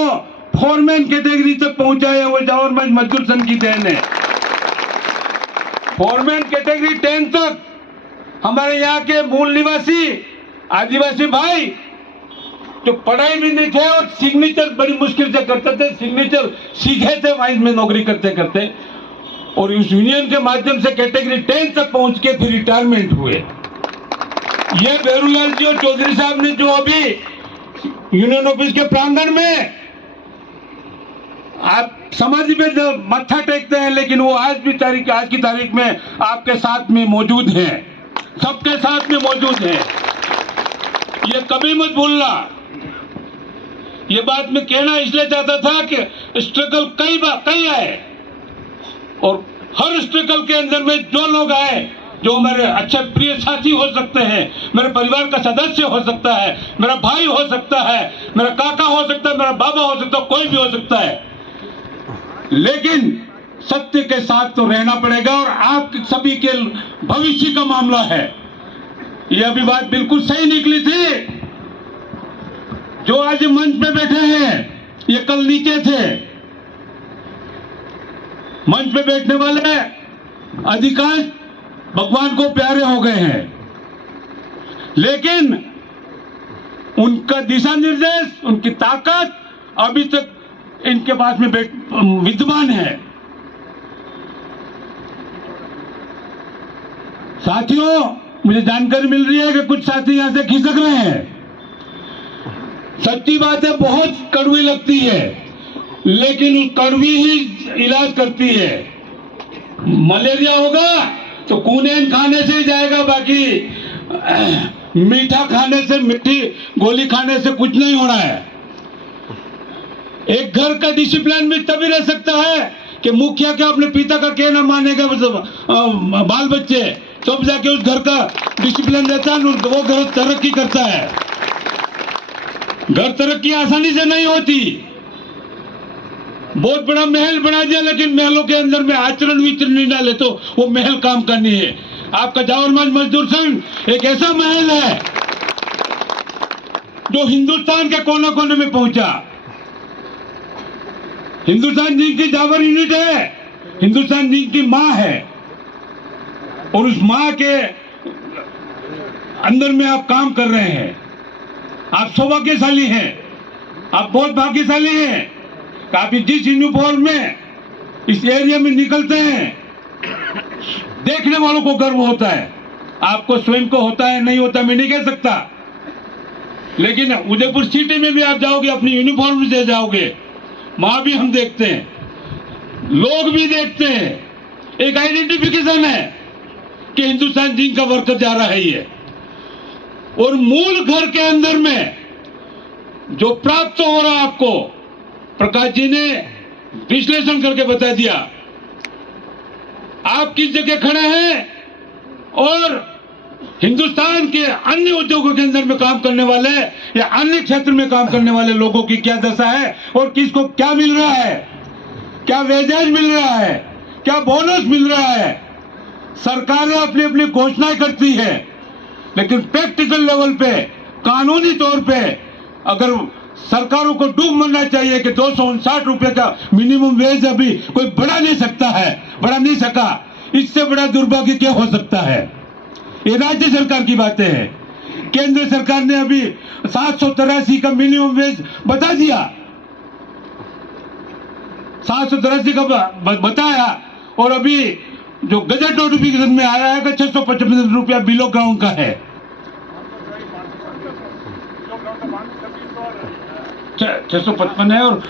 फोरमैन कैटेगरी तक पहुंचाया वो जावर मजदूर संघ की देन है। फोरमैन कैटेगरी 10 तक हमारे यहाँ के मूल निवासी आदिवासी भाई जो पढ़ाई भी नहीं थे और सिग्नेचर बड़ी मुश्किल से करते थे, सिग्नेचर सीखे थे माइंस में नौकरी करते करते, और इस यूनियन के माध्यम से कैटेगरी 10 तक पहुंच के फिर रिटायरमेंट हुए। ये बेरूलाल जी और चौधरी साहब ने जो अभी यूनियन ऑफिस के प्रांगण में आप समाधि पे मत्था टेकते हैं, लेकिन वो आज की तारीख में आपके साथ में मौजूद हैं, सबके साथ में मौजूद हैं। ये कभी मत भूलना। ये बात मैं कहना इसलिए चाहता था कि स्ट्रगल कई आए और हर स्ट्रगल के अंदर में जो लोग आए, जो हमारे अच्छे प्रिय साथी हो सकते हैं, मेरे परिवार का सदस्य हो सकता है, मेरा भाई हो सकता है, मेरा काका हो सकता है, मेरा बाबा हो सकता है, कोई भी हो सकता है, लेकिन सत्य के साथ तो रहना पड़ेगा। और आप सभी के भविष्य का मामला है। ये अभी बात बिल्कुल सही निकली थी। जो आज मंच पे बैठे हैं ये कल नीचे थे। मंच पे बैठने वाले अधिकांश भगवान को प्यारे हो गए हैं, लेकिन उनका दिशा निर्देश, उनकी ताकत अभी तक इनके पास में विद्यमान है। साथियों, मुझे जानकारी मिल रही है कि कुछ साथी यहां से खिसक रहे हैं। सच्ची बात है, बहुत कड़वी लगती है, लेकिन उस कड़वी ही इलाज करती है। मलेरिया होगा तो कुनेन खाने से ही जाएगा, बाकी मीठा खाने से, मीठी गोली खाने से कुछ नहीं होना है। एक घर का डिसिप्लिन भी तभी रह सकता है कि मुखिया क्या अपने पिता का कहना मानेगा, बाल बच्चे सब जाके उस घर का डिसिप्लिन रहता है, वो घर तरक्की करता है। घर तरक्की आसानी से नहीं होती। बहुत बड़ा महल बना दिया, लेकिन महलों के अंदर में आचरण विचरण नहीं डाले तो वो महल काम का नहीं है। आपका जावर मजदूर संघ एक ऐसा महल है जो हिंदुस्तान के कोने कोने में पहुंचा। हिंदुस्तान जिनकी जावर यूनिट है, हिंदुस्तान जिनकी मां है, और उस मां के अंदर में आप काम कर रहे हैं। आप सौभाग्यशाली हैं, आप बहुत भाग्यशाली हैं कि आप जिस यूनिफॉर्म में इस एरिया में निकलते हैं, देखने वालों को गर्व होता है। आपको स्वयं को होता है, नहीं होता मैं नहीं कह सकता, लेकिन उदयपुर सिटी में भी आप जाओगे, अपनी यूनिफॉर्म से जाओगे, वहां भी हम देखते हैं, लोग भी देखते हैं। एक आइडेंटिफिकेशन है कि हिंदुस्तान जिंक का वर्कर जा रहा है ये। और मूल घर के अंदर में जो प्राप्त हो रहा है आपको, प्रकाश जी ने विश्लेषण करके बता दिया। आप किस जगह खड़े हैं और हिंदुस्तान के अन्य उद्योगों के अंदर में काम करने वाले या अन्य क्षेत्र में काम करने वाले लोगों की क्या दशा है और किसको क्या मिल रहा है, क्या वेजेज मिल रहा है, क्या बोनस मिल रहा है। सरकारें अपनी अपनी घोषणाएं करती है, लेकिन प्रैक्टिकल लेवल पे, कानूनी तौर पे अगर सरकारों को डूब मरना चाहिए कि 259 रुपए का मिनिमम वेज अभी कोई बढ़ा नहीं सकता है, बढ़ा नहीं सका, इससे बड़ा दुर्भाग्य क्या हो सकता है। ये राज्य सरकार की बातें हैं। केंद्र सरकार ने अभी 783 का मिनिमम वेज बता दिया, 783 का बताया, और अभी जो गजट नोटिफिकेशन में आया है कि 655 रुपया बिलो ग्राउंड का है। 655 है और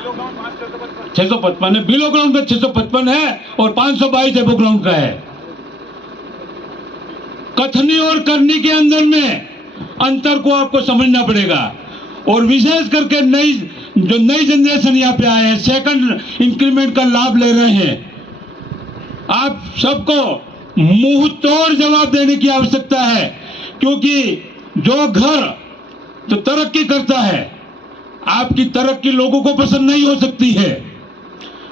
655 है, बिलो ग्राउंड का 655 है और 522 एबो ग्राउंड का है। कथनी और करनी के अंदर में अंतर को आपको समझना पड़ेगा। और विशेष करके जो नई जनरेशन यहाँ पे आए हैं, सेकंड इंक्रीमेंट का लाभ ले रहे हैं, आप सबको मुंह तोड़ जवाब देने की आवश्यकता है। क्योंकि जो घर जो तरक्की करता है, आपकी तरक्की लोगों को पसंद नहीं हो सकती है।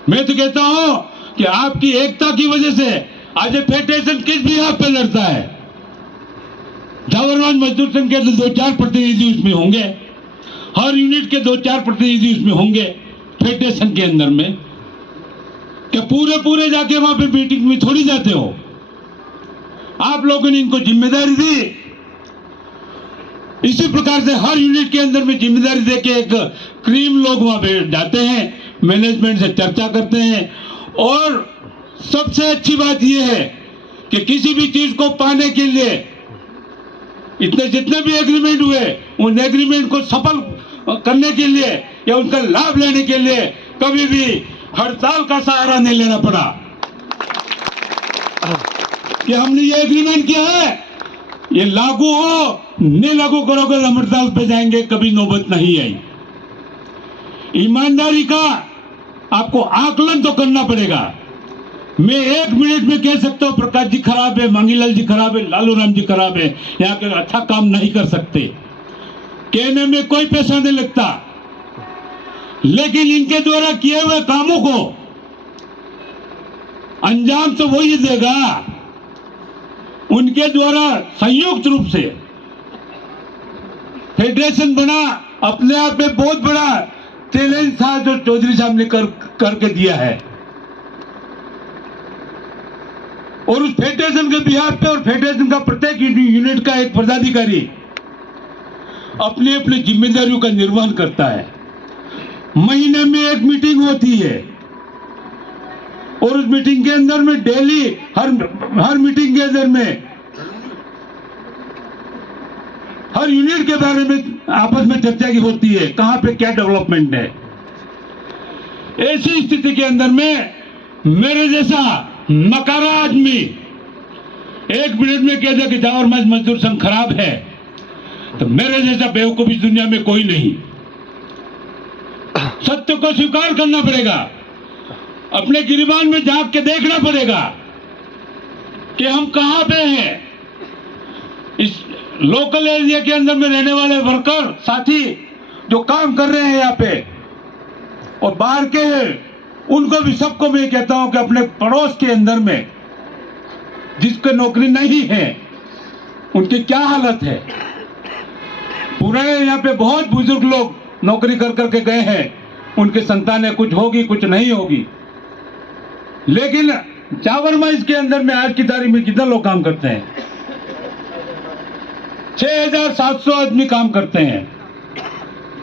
मैं तो कहता हूं कि आपकी एकता की वजह से आज फेडरेशन किस भी आप पे लड़ता है। जावरमान मजदूर संघ के 2-4 प्रतिनिधि उसमें होंगे, हर यूनिट के 2-4 प्रतिनिधि उसमें होंगे फेडरेशन के अंदर में। क्या पूरे जाके वहां पे मीटिंग में थोड़ी जाते हो? आप लोगों ने इनको जिम्मेदारी दी। इसी प्रकार से हर यूनिट के अंदर में जिम्मेदारी देके एक क्रीम लोग वहां पे जाते हैं, मैनेजमेंट से चर्चा करते हैं। और सबसे अच्छी बात यह है कि किसी भी चीज को पाने के लिए इतने जितने भी एग्रीमेंट हुए, उन एग्रीमेंट को सफल करने के लिए या उनका लाभ लेने के लिए कभी भी हड़ताल का सहारा नहीं लेना पड़ा। कि हमने ये एग्रीमेंट किया है, ये लागू हो, नहीं लागू करोगे तो हड़ताल पे जाएंगे, कभी नौबत नहीं आई। ईमानदारी का आपको आकलन तो करना पड़ेगा। मैं 1 मिनट में कह सकता हूं प्रकाश जी खराब है, मांगीलाल जी खराब है, लालू राम जी खराब है, यहाँ के अच्छा काम नहीं कर सकते, कहने में कोई पैसा नहीं लगता। लेकिन इनके द्वारा किए हुए कामों को अंजाम तो वही देगा। उनके द्वारा संयुक्त रूप से फेडरेशन बना, अपने आप में बहुत बड़ा चैलेंज था जो चौधरी साहब ने करके दिया है। और उस फेडरेशन के बिहाफ पे और फेडरेशन का प्रत्येक यूनिट का एक पदाधिकारी अपनी अपनी जिम्मेदारियों का निर्वहन करता है। महीने में एक मीटिंग होती है और उस मीटिंग के अंदर में डेली हर मीटिंग के अंदर में हर यूनिट के बारे में आपस में चर्चा की होती है, कहां पे क्या डेवलपमेंट है। ऐसी स्थिति के अंदर में मेरे जैसा नकारा आदमी 1 मिनट में कह दे कि जावरमान मजदूर संघ खराब है, तो मेरे जैसा बेवकूफ इस दुनिया में कोई नहीं। सत्य को स्वीकार करना पड़ेगा, अपने गिरिबान में झांक के देखना पड़ेगा कि हम कहां पे हैं। इस लोकल एरिया के अंदर में रहने वाले वर्कर साथी जो काम कर रहे हैं यहाँ पे और बाहर के हैं, उनको भी सबको मैं कहता हूं कि अपने पड़ोस के अंदर में जिसको नौकरी नहीं है उनकी क्या हालत है। पूरे यहाँ पे बहुत बुजुर्ग लोग नौकरी कर करके गए हैं, उनकी संतानें कुछ होगी कुछ नहीं होगी। लेकिन जावरमाइज के अंदर में आज की तारीख में कितना लोग काम करते हैं? 6700 आदमी काम करते हैं।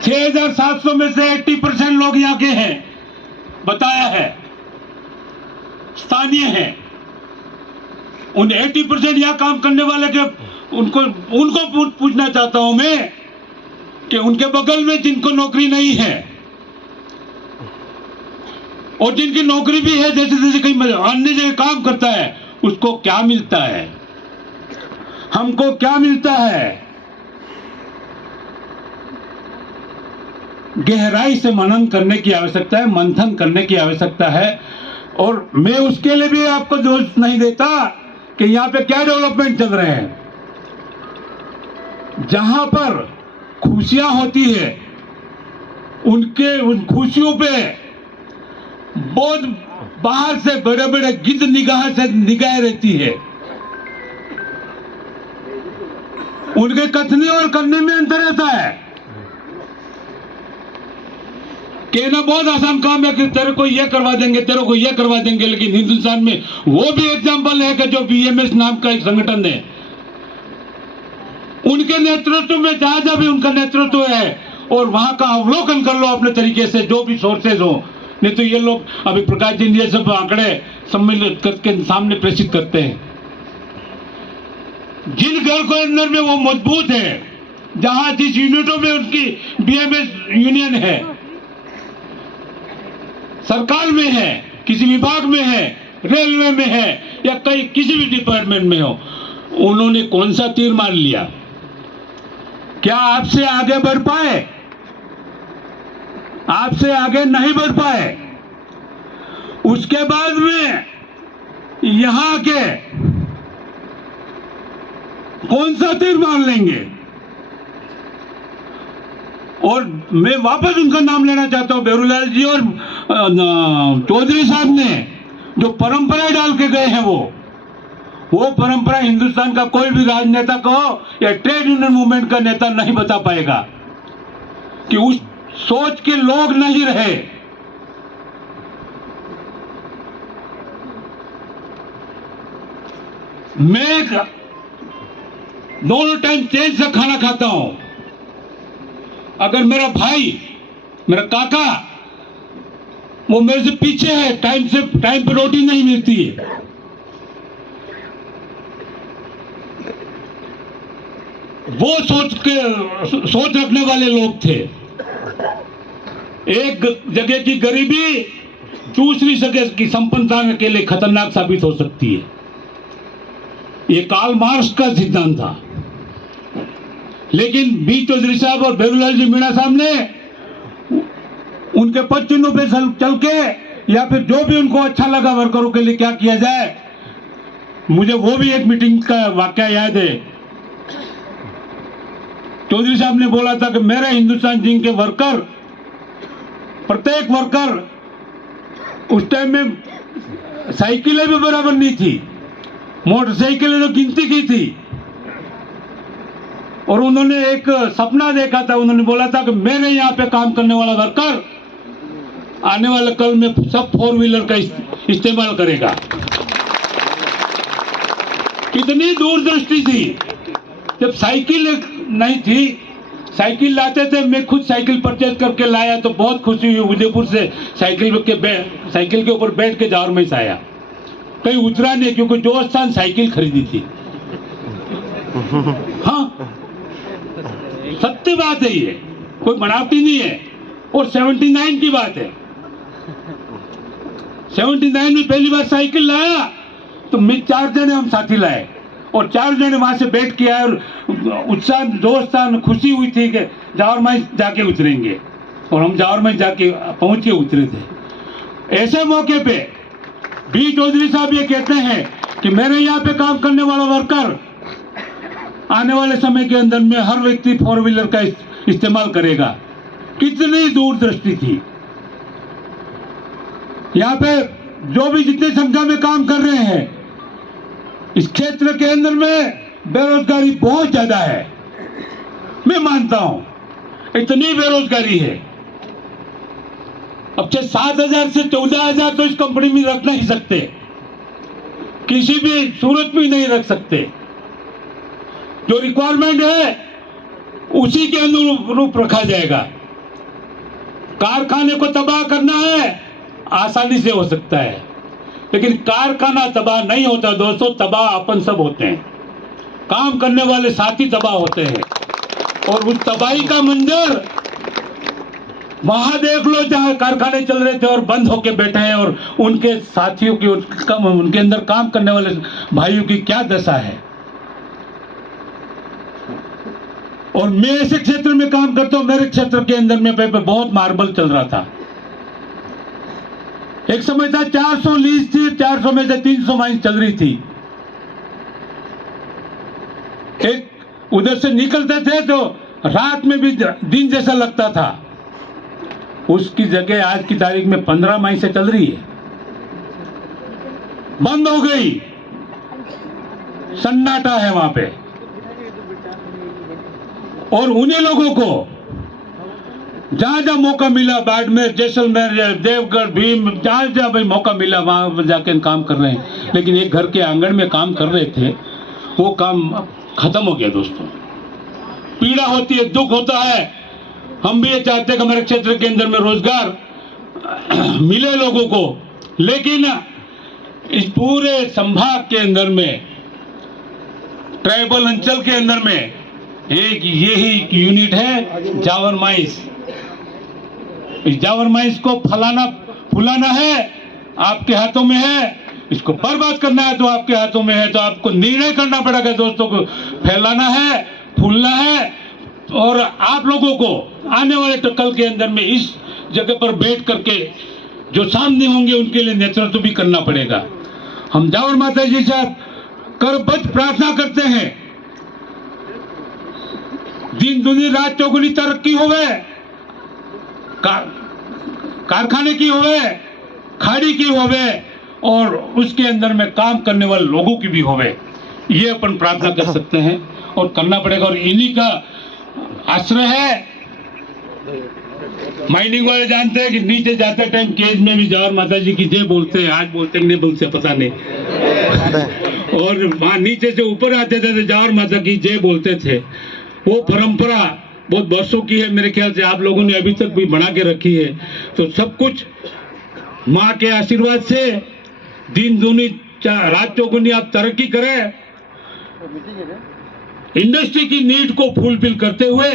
6700 में से 80% लोग यहाँ के हैं, बताया है, स्थानीय हैं। उन 80% यहाँ काम करने वाले के उनको पूछना चाहता हूं मैं कि उनके बगल में जिनको नौकरी नहीं है और जिनकी नौकरी भी है, जैसे कहीं अन्य जगह काम करता है, उसको क्या मिलता है, हमको क्या मिलता है। गहराई से मनन करने की आवश्यकता है, मंथन करने की आवश्यकता है। और मैं उसके लिए भी आपको दोष नहीं देता कि यहाँ पे क्या डेवलपमेंट चल रहे हैं। जहां पर खुशियां होती है उन खुशियों पे बहुत बाहर से बड़े बड़े गिद्ध निगाह रहती है। उनके कथने और करने में अंतर रहता है। कहना बहुत आसान काम है कि तेरे को ये करवा देंगे, तेरे को ये करवा देंगे, लेकिन हिंदुस्तान में वो भी एग्जाम्पल है कि जो बीएमएस नाम का एक संगठन है, उनके नेतृत्व में जहां भी उनका नेतृत्व है और वहां का अवलोकन कर लो अपने तरीके से, जो भी सोर्सेज हो। नहीं तो ये लोग अभी प्रकाश जी ये सब आंकड़े सम्मिलित करके सामने प्रेषित करते हैं। जिन घर के अंदर में वो मजबूत है, जहां जिस यूनिटों में उनकी बीएमएस यूनियन है, सरकार में है, किसी विभाग में है, रेलवे में है या कहीं किसी भी डिपार्टमेंट में हो, उन्होंने कौन सा तीर मार लिया? क्या आपसे आगे बढ़ पाए? आपसे आगे नहीं बढ़ पाए। उसके बाद में यहां के कौन सा तीर मार लेंगे? और मैं वापस उनका नाम लेना चाहता हूं, बेरूलाल जी और चौधरी साहब ने जो परंपरा डाल के गए हैं, वो परंपरा हिंदुस्तान का कोई भी राजनेता को या ट्रेड यूनियन मूवमेंट का नेता नहीं बता पाएगा कि उस सोच के लोग नहीं रहे। मैं दोनों टाइम तेज से खाना खाता हूं। अगर मेरा भाई, मेरा काका, वो मेरे से पीछे है, टाइम पे रोटी नहीं मिलती है, वो सोच रखने वाले लोग थे। एक जगह की गरीबी दूसरी जगह की संपन्नता के लिए खतरनाक साबित हो सकती है। ये कार्ल मार्क्स का सिद्धांत था। लेकिन बी चौधरी साहब और बेरूलाल जी मीणा साहब ने उनके पद चिन्हों पे चल के, या फिर जो भी उनको अच्छा लगा वर्करों के लिए क्या किया जाए। मुझे वो भी एक मीटिंग का वाकया याद है। चौधरी साहब ने बोला था कि मेरे हिंदुस्तान जिंक के वर्कर, प्रत्येक वर्कर, उस टाइम में साइकिलें भी बराबर नहीं थी, मोटरसाइकिलें तो गिनती की थी। और उन्होंने एक सपना देखा था। उन्होंने बोला था कि मेरे यहाँ पे काम करने वाला वर्कर आने वाले कल में सब 4 व्हीलर का इस्तेमाल करेगा। कितनी दूरदृष्टि थी। जब साइकिल नहीं थी, साइकिल लाते थे, मैं खुद साइकिल परचेज करके लाया तो बहुत खुशी हुई। उदयपुर से साइकिल के ऊपर बैठ के जावर में आया, कहीं उतरा नहीं, क्योंकि जो स्थान साइकिल खरीदी थी। हाँ, सत्य बात है, ये कोई बनावटी नहीं है। और 79 की बात है। 79 में पहली बार साइकिल लाया तो मैं 4 जने हम साथी लाए, और 4 जने वहां से बैठ के आए, और उत्साह, दोस्तान, खुशी हुई थी कि जावर माइंस जाके उतरेंगे। और हम जावर माइंस जाके पहुंच के उतरे थे। ऐसे मौके पे बी चौधरी साहब ये कहते हैं कि मेरे यहाँ पे काम करने वाला वर्कर आने वाले समय के अंदर में हर व्यक्ति 4 व्हीलर का इस्तेमाल करेगा। कितनी दूरदृष्टि थी। यहाँ पे जो भी जितने संख्या में काम कर रहे हैं, इस क्षेत्र के अंदर में बेरोजगारी बहुत ज्यादा है। मैं मानता हूं इतनी बेरोजगारी है। अब 7,000 से 14,000 तो इस कंपनी में रख नहीं सकते, किसी भी सूरत में नहीं रख सकते। जो रिक्वायरमेंट है उसी के अनुरूप रखा जाएगा। कारखाने को तबाह करना है आसानी से हो सकता है, लेकिन कारखाना तबाह नहीं होता दोस्तों। तबाह अपन सब होते हैं, काम करने वाले साथी तबाह होते हैं। और उस तबाही का मंजर वहां देख लो जहां कारखाने चल रहे थे और बंद होके बैठे हैं, और उनके साथियों की, उनके अंदर काम करने वाले भाइयों की क्या दशा है। और मैं ऐसे क्षेत्र में काम करता हूं, मेरे क्षेत्र के अंदर में बहुत मार्बल चल रहा था। एक समय था 400 लीज थी, 400 में से 300 माइंस चल रही थी। एक उधर से निकलते थे तो रात में भी दिन जैसा लगता था। उसकी जगह आज की तारीख में 15 माइंस से चल रही है, बंद हो गई, सन्नाटा है वहां पे। और उन्हीं लोगों को जहां जहां मौका मिला, बाड़मेर, जैसलमेर, देवगढ़, भीम, जहां जहां भाई मौका मिला वहां जाके काम कर रहे हैं। लेकिन एक घर के आंगन में काम कर रहे थे, वो काम खत्म हो गया दोस्तों। पीड़ा होती है, दुख होता है। हम भी ये चाहते हैं कि हमारे क्षेत्र के अंदर में रोजगार मिले लोगों को, लेकिन इस पूरे संभाग के अंदर में, ट्राइबल अंचल के अंदर में एक यही यूनिट है जावर माइंस। इस जावर माइंस को फुलाना है, आपके हाथों में है। इसको बर्बाद करना है तो आपके हाथों में है, तो आपको निर्णय करना पड़ेगा दोस्तों को फैलाना है, फूलना है, और आप लोगों को आने वाले कल के अंदर में इस जगह पर बैठ करके जो सामने होंगे उनके लिए नेतृत्व भी करना पड़ेगा। हम जावर माता जी से करबद्ध प्रार्थना करते हैं, दिन दुनी रात चौगुनी तरक्की होवे, कारखाने की होवे, खाड़ी की होवे, और उसके अंदर में काम करने वाले लोगों की भी होवे। ये अपन प्रार्थना कर सकते हैं और करना पड़ेगा, और इन्हीं का आश्रय है। माइनिंग वाले जानते हैं कि नीचे जाते टाइम केज में भी जावर माता जी की जय बोलते हैं, आज बोलते हैं नहीं बोलते पता नहीं, और वहां नीचे से ऊपर आते थे तो जावर माता की जय बोलते थे। वो परंपरा बहुत वर्षों की है, मेरे ख्याल से आप लोगों ने अभी तक भी बना के रखी है। तो सब कुछ माँ के आशीर्वाद से दिन दूनी रात चौगुनी आप तरक्की करें, इंडस्ट्री की नीड को फुलफिल करते हुए,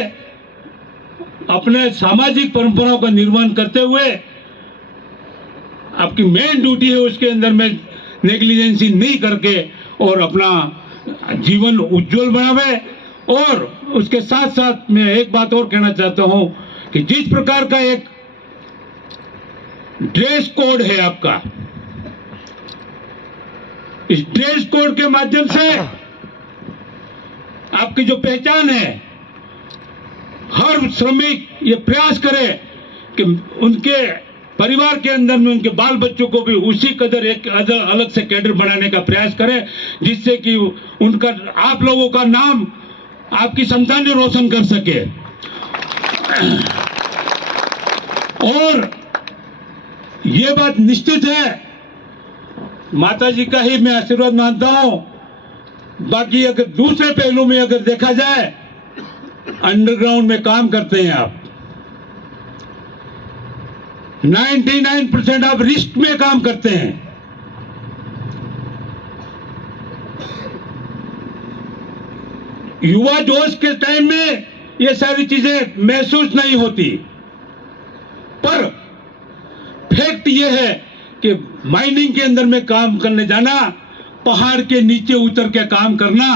अपने सामाजिक परंपराओं का निर्वहन करते हुए, आपकी मेन ड्यूटी है उसके अंदर में नेग्लिजेंसी नहीं करके और अपना जीवन उज्जवल बनावे। और उसके साथ साथ मैं एक बात और कहना चाहता हूं कि जिस प्रकार का एक ड्रेस कोड है आपका, इस ड्रेस कोड के माध्यम से आपकी जो पहचान है, हर श्रमिक ये प्रयास करे कि उनके परिवार के अंदर में उनके बाल बच्चों को भी उसी कदर एक अलग से कैडर बनाने का प्रयास करे, जिससे कि उनका आप लोगों का नाम आपकी संतानें रोशन कर सके। और ये बात निश्चित है, माता जी का ही मैं आशीर्वाद मानता हूं। बाकी अगर दूसरे पहलू में अगर देखा जाए, अंडरग्राउंड में काम करते हैं आप, 99% आप रिस्क में काम करते हैं। युवा जोश के टाइम में ये सारी चीजें महसूस नहीं होती, पर फैक्ट ये है कि माइनिंग के अंदर में काम करने जाना, पहाड़ के नीचे उतर के काम करना,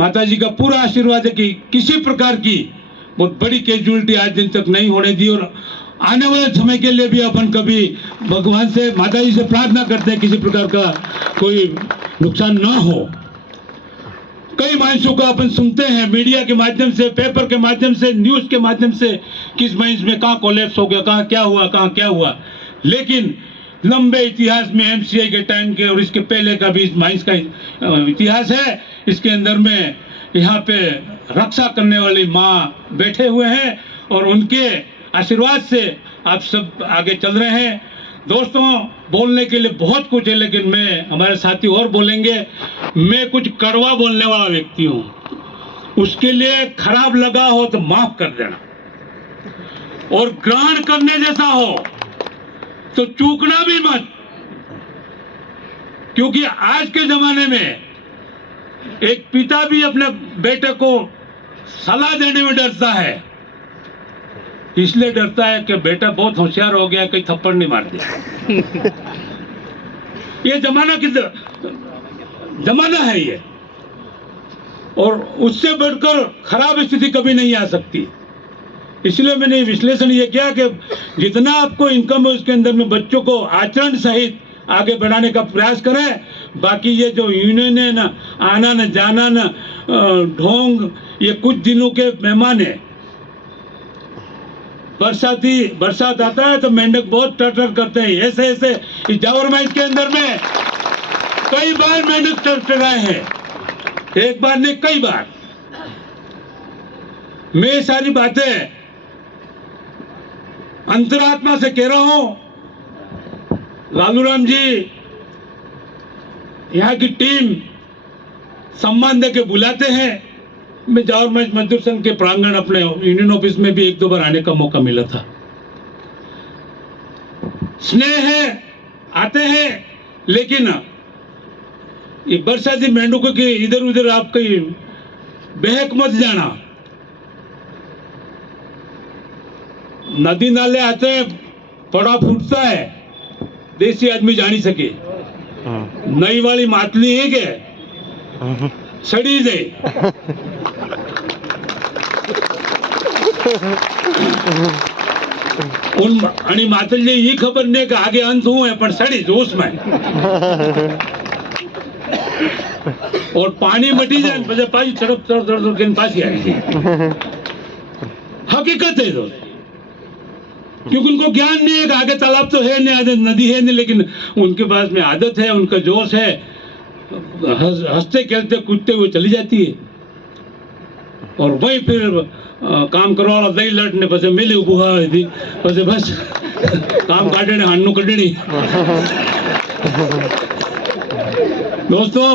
माता जी का पूरा आशीर्वाद है कि किसी प्रकार की बहुत बड़ी कैजुअलिटी आज दिन तक नहीं होने दी। और आने वाले समय के लिए भी अपन कभी भगवान से, माता जी से प्रार्थना करते हैं किसी प्रकार का कोई नुकसान ना हो। कई माइंसों को अपन सुनते हैं मीडिया के माध्यम से, पेपर के माध्यम से, न्यूज के माध्यम से, किस माइंस में कहाँ कोलैप्स हो गया, कहाँ क्या हुआ। लेकिन लंबे इतिहास में एमसीआई के टाइम के और इसके पहले का भी इस माइंस का इतिहास है। इसके अंदर में यहाँ पे रक्षा करने वाली माँ बैठे हुए हैं और उनके आशीर्वाद से आप सब आगे चल रहे हैं। दोस्तों, बोलने के लिए बहुत कुछ है, लेकिन मैं, हमारे साथी और बोलेंगे, मैं कुछ कड़वा बोलने वाला व्यक्ति हूँ, उसके लिए खराब लगा हो तो माफ कर देना, और ग्रहण करने जैसा हो तो चूकना भी मत, क्योंकि आज के जमाने में एक पिता भी अपने बेटे को सलाह देने में डरता है। इसलिए डरता है कि बेटा बहुत होशियार हो गया, कहीं थप्पड़ नहीं मार दिया। ये जमाना है ये, और उससे बढ़कर खराब स्थिति कभी नहीं आ सकती। इसलिए मैंने विश्लेषण ये किया कि जितना आपको इनकम है उसके अंदर में बच्चों को आचरण सहित आगे बढ़ाने का प्रयास करें। बाकी ये जो यूनियन है ना, आना न जाना न ढोंग, ये कुछ दिनों के मेहमान है। बरसात आता है तो मेंढक बहुत टटर करते हैं, ऐसे इस जावर माइंस के अंदर में कई बार मेंढक टरटराए हैं, एक बार नहीं कई बार। मैं सारी बातें अंतरात्मा से कह रहा हूं। लालूराम जी, यहाँ की टीम सम्मान देके बुलाते हैं। मैं जावर माइंस मजदूर संघ के प्रांगण अपने यूनियन ऑफिस में भी 1-2 बार आने का मौका मिला था। स्नेह है, आते हैं, लेकिन ये बरसाती मेंढकों के इधर उधर आप कहीं बहक मत जाना। नदी नाले आते हैं, पड़ा फूटता है, देसी आदमी जानी सके नई वाली मातली है के सड़ी दे आणि मातली ही खबर नहीं कि आगे अंत हुए पण सड़ी जो उसमें और पानी मटी जाए પછી પાછી તડપ તડપ કરીને પાછી આવી हकीकत है दोस्त क्योंकि उनको ज्ञान नहीं है कि आगे तालाब तो है नहीं आगे नदी है नहीं लेकिन उनके पास में आदत है उनका जोश है हंसते खेलते कूदते हुए चली जाती है और वही फिर काम करवा वाला दही लट ने પછી મેલી ઉભું આવે थी પછી બસ काम काटे ने हांडू कढणी दोस्तों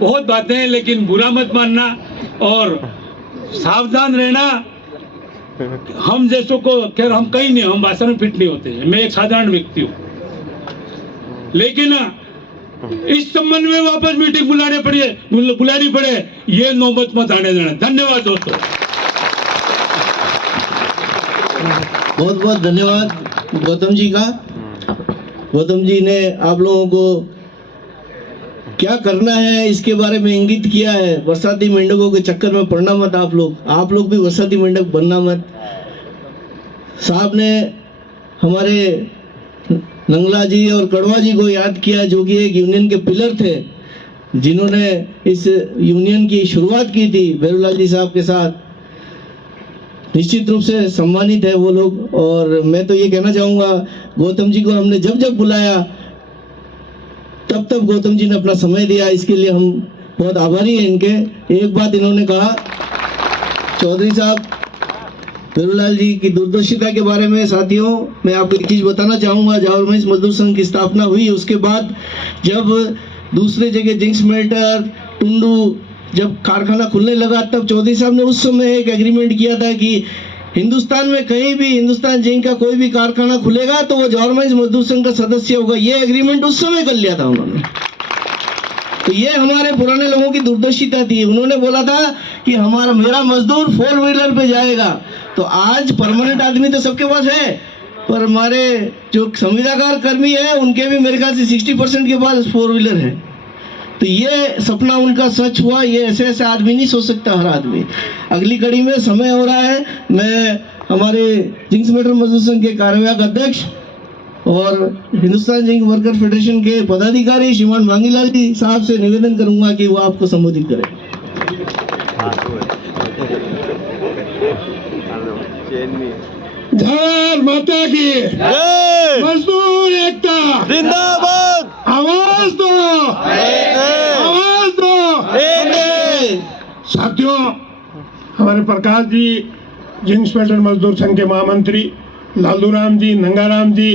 बहुत बातें हैं लेकिन बुरा मत मानना और सावधान रहना। हम जैसों को खैर हम कहीं नहीं हम भाषा में फिट नहीं होते मैं एक साधारण व्यक्ति हूँ लेकिन इस संबंध में वापस मीटिंग बुलानी पड़े ये नौबत मत आने देना। धन्यवाद दोस्तों। बहुत बहुत धन्यवाद गौतम जी का। गौतम जी ने आप लोगों को क्या करना है इसके बारे में इंगित किया है। बरसाती मेंढकों के चक्कर में पड़ना मत आप लोग भी बरसाती मेंढक बनना मत। साहब ने हमारे नंगला जी और कड़वा जी को याद किया जो कि एक यूनियन के पिलर थे जिन्होंने इस यूनियन की शुरुआत की थी भैरूलाल जी साहब के साथ। निश्चित रूप से सम्मानित है वो लोग। और मैं तो ये कहना चाहूँगा गौतम जी को हमने जब जब बुलाया तब तब गौतम जी ने अपना समय दिया इसके लिए हम बहुत आभारी हैं इनके। एक बात इन्होंने कहा चौधरी साहब भैरूलाल जी की दूरदर्शिता के बारे में साथियों मैं आपको एक चीज़ बताना चाहूँगा। जावर महिष मजदूर संघ की स्थापना हुई उसके बाद जब दूसरे जगह जिंक्स मेल्टर टुंडू जब कारखाना खुलने लगा तब चौधरी साहब ने उस समय एक एग्रीमेंट किया था कि हिंदुस्तान में कहीं भी हिंदुस्तान जिंक का कोई भी कारखाना खुलेगा तो वो जावर महिष मजदूर संघ का सदस्य होगा। ये एग्रीमेंट उस समय कर लिया था उन्होंने। तो ये हमारे पुराने लोगों की दूरदर्शिता थी। उन्होंने बोला था कि मेरा मजदूर 4 व्हीलर पे जाएगा। तो आज परमानेंट आदमी तो सबके पास है पर हमारे जो संविदाकार कर्मी है उनके भी मेरे ख्याल से 60% के पास 4 व्हीलर है। तो ये सपना उनका सच हुआ। ये ऐसे आदमी नहीं सोच सकता हर आदमी। अगली कड़ी में समय हो रहा है मैं हमारे जिंक्स मेल्टर मजदूर संघ के कार्यवाहक अध्यक्ष और हिंदुस्तान जिंक वर्कर फेडरेशन के पदाधिकारी श्रीमान मांगीलाल जी साहब से निवेदन करूंगा कि वो आपको संबोधित करें। झार माता की जय मजदूर एकता जिंदाबाद आवाज दो आवाज दो। साथियों हमारे प्रकाश जी जिंक्स मेल्टर मजदूर संघ के महामंत्री लालूराम जी नंगाराम जी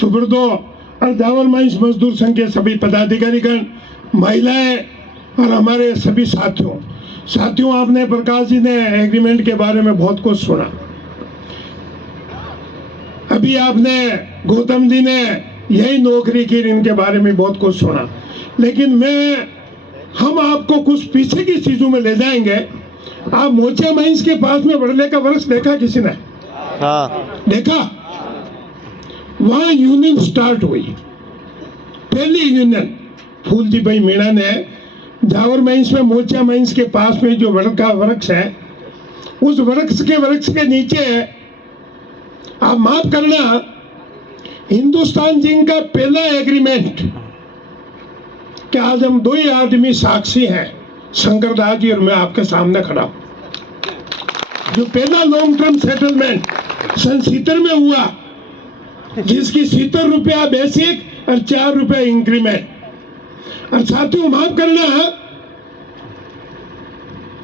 सुब्रतो और जावर महिष मजदूर संघ के सभी पदाधिकारीगण महिलाएं और हमारे सभी साथियों आपने प्रकाश जी ने एग्रीमेंट के बारे में बहुत कुछ सुना। अभी आपने गौतम जी ने यही नौकरी की इनके बारे में बहुत कुछ सुना लेकिन हम आपको कुछ पीछे की चीजों में ले जाएंगे। आप मोचा महिष के पास में बड़ले का वृक्ष देखा किसी ने? हाँ देखा? वहां यूनियन स्टार्ट हुई पहली यूनियन फूलती भाई मीणा ने जावर महिष में मोचा महिष के पास में जो वड़ का वृक्ष है उस वृक्ष के नीचे आप माफ करना हिंदुस्तान जिंक का पहला एग्रीमेंट कि आज हम 2 ही आदमी साक्षी हैं शंकर दास जी और मैं आपके सामने खड़ा हूं। जो पहला लॉन्ग टर्म सेटलमेंट सन 70 में हुआ जिसकी 70 रुपया बेसिक और 4 रुपये इंक्रीमेंट। और साथियों माफ करना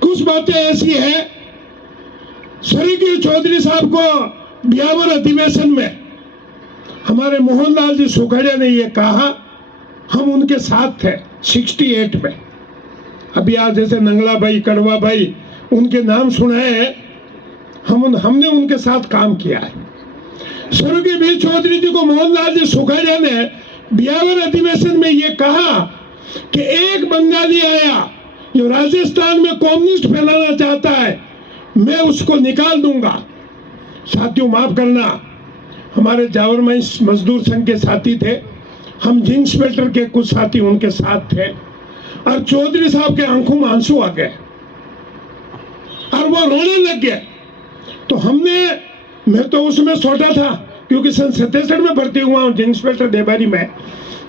कुछ बातें ऐसी है स्वर्गीय चौधरी साहब को ब्यावर अधिवेशन में हमारे मोहनलाल जी सुखाड़िया ने ये कहा हम उनके साथ थे 68 में। अभी आज जैसे नंगला भाई कड़वा भाई उनके नाम सुनाए हैं हमने उनके साथ काम किया है। स्वर्गीय वीर चौधरी जी को मोहनलाल जी सुखाड़िया ने ब्यावर अधिवेशन में ये कहा कि एक बंगाली आया जो राजस्थान में कम्युनिस्ट फैलाना चाहता है मैं उसको निकाल दूंगा। साथियों माफ करना हमारे जावर माइंस मजदूर संघ के साथी थे, हम जिंक स्मेल्टर के कुछ साथी उनके साथ थे, और चौधरी साहब के आंखों में आंसू आ गए और वो रोने लग गए। तो मैं तो उसमें छोटा था क्योंकि सन 67 में भर्ती हुआ हूँ जिंक स्मेल्टर देबारी में,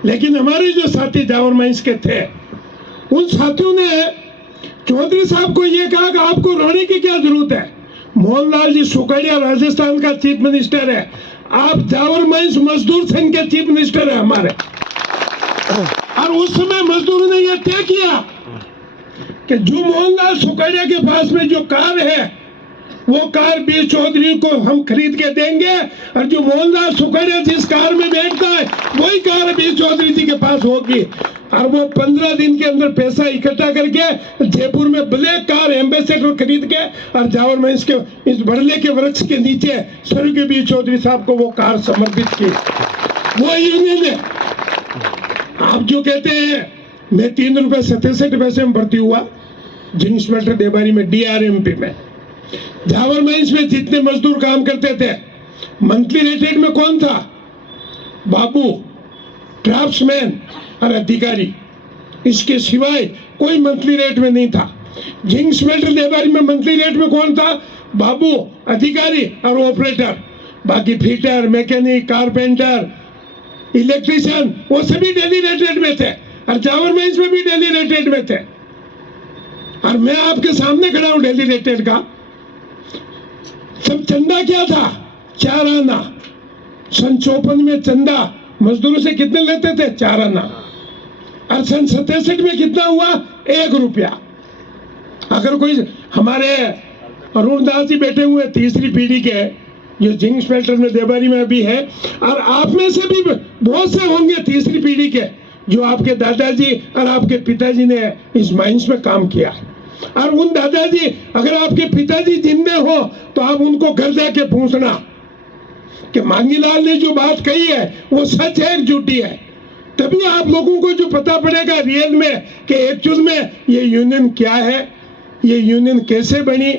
लेकिन हमारे जो साथी जावर माइंस के थे उन साथियों ने चौधरी साहब को ये कहा कि आपको रोने की क्या जरूरत है, मोहनलाल जी सुखाड़िया राजस्थान का चीफ मिनिस्टर है, आप जावर माइंस मजदूर संघ के चीफ मिनिस्टर है हमारे। और उस समय मजदूरों ने यह तय किया कि जो मोहनलाल सुखाड़िया के पास में जो कार है वो कार बी चौधरी को हम खरीद के देंगे, और जो मोहनलाल सुखाड़िया जिस कार में बैठता है वही कार बी चौधरी जी के पास होगी। और वो 15 दिन के अंदर पैसा इकट्ठा करके जयपुर में ब्लैक कार एम्बेसडर खरीद के और जावर माइंस के इस बरले के वृक्ष के नीचे स्वर्गीय बी चौधरी साहब को वो कार समर्पित की। वो यूनियन है। आप जो कहते हैं मैं 3 रुपए 67 पैसे में भर्ती हुआ जिंक स्मेल्टर देबारी में DRMP में। जावर माइंस में जितने मजदूर काम करते थे मंथली रेटेड में कौन था? बाबू, ड्राफ्ट्समैन और अधिकारी, इसके सिवाय कोई मंथली रेट में नहीं था। जिंक स्मेल्टर देबारी में मंथली रेट में कौन था? बाबू, अधिकारी और ऑपरेटर। बाकी फिटर, मैकेनिक, कारपेंटर, इलेक्ट्रिशियन वो सभी डेली रेटेड में थे, और जावर माइंस में भी डेली रेटेड में थे। और मैं आपके सामने खड़ा हूं डेली रेटेड का। सब चंदा क्या था? 4 आना। सन 54 में चंदा मजदूरों से कितने लेते थे? 4 आना। और सन 67 में कितना हुआ? 1 रुपया। अगर कोई हमारे अरुण दास जी बैठे हुए तीसरी पीढ़ी के जो जिंक स्मेल्टर में देबारी में भी है, और आप में से भी बहुत से होंगे तीसरी पीढ़ी के जो आपके दादाजी और आपके पिताजी ने इस माइंस में काम किया। और उन दादाजी, अगर आपके पिताजी जिंदे हो तो आप उनको घर जाके पूछना कि मांगीलाल ने जो बात कही है वो सच है झूठी है। तभी आप लोगों को जो पता पड़ेगा रियल में कि एक्चुअल में ये यूनियन क्या है, ये यूनियन कैसे बनी,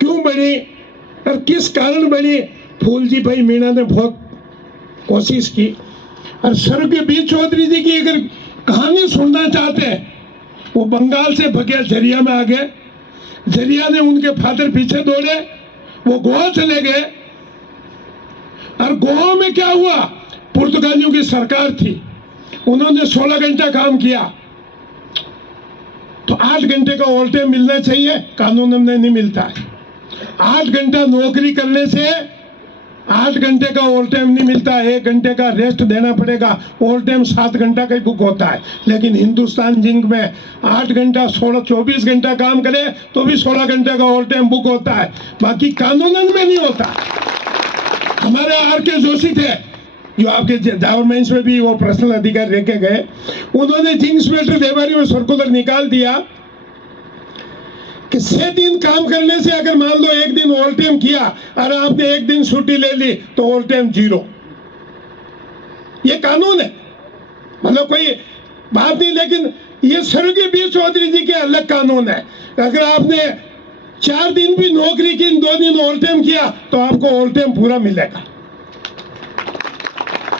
क्यों बनी और किस कारण बनी। फूलजी भाई मीणा ने बहुत कोशिश की। और स्वर्गीय बी चौधरी जी की अगर कहानी सुनना चाहते हैं, वो बंगाल से भगे झरिया में आ गए। झरिया ने उनके फादर पीछे दौड़े, वो गोवा चले गए। और गोवा में क्या हुआ? पुर्तगालियों की सरकार थी, उन्होंने 16 घंटा काम किया। तो 8 घंटे का ओवर टाइम मिलना चाहिए, कानून में नहीं मिलता है। 8 घंटा नौकरी करने से 8 घंटे का ओवर टाइम नहीं मिलता, 1 घंटे का रेस्ट देना पड़ेगा। ओवर टाइम 7 घंटा का ही बुक होता है, लेकिन हिंदुस्तान जिंक में 8 घंटा 24 घंटा काम करे तो भी 16 घंटे का ओवर टाइम बुक होता है, बाकी कानूनन में नहीं होता। हमारे RK जोशी थे जो आपके जावर माइंस में भी वो पर्सनल अधिकारी रह के गए, उन्होंने जिंक स्मेल्टर देबारी में सर्कुलर निकाल दिया कि 6 दिन काम करने से अगर मान लो 1 दिन ओवर टाइम किया और आपने 1 दिन छुट्टी ले ली तो ओवर टाइम 0। ये कानून है, मतलब कोई बात नहीं। लेकिन ये स्वर्गीय बी चौधरी जी के अलग कानून है। अगर आपने 4 दिन भी नौकरी की, 2 दिन ओवर टाइम किया तो आपको ओवर टाइम पूरा मिलेगा।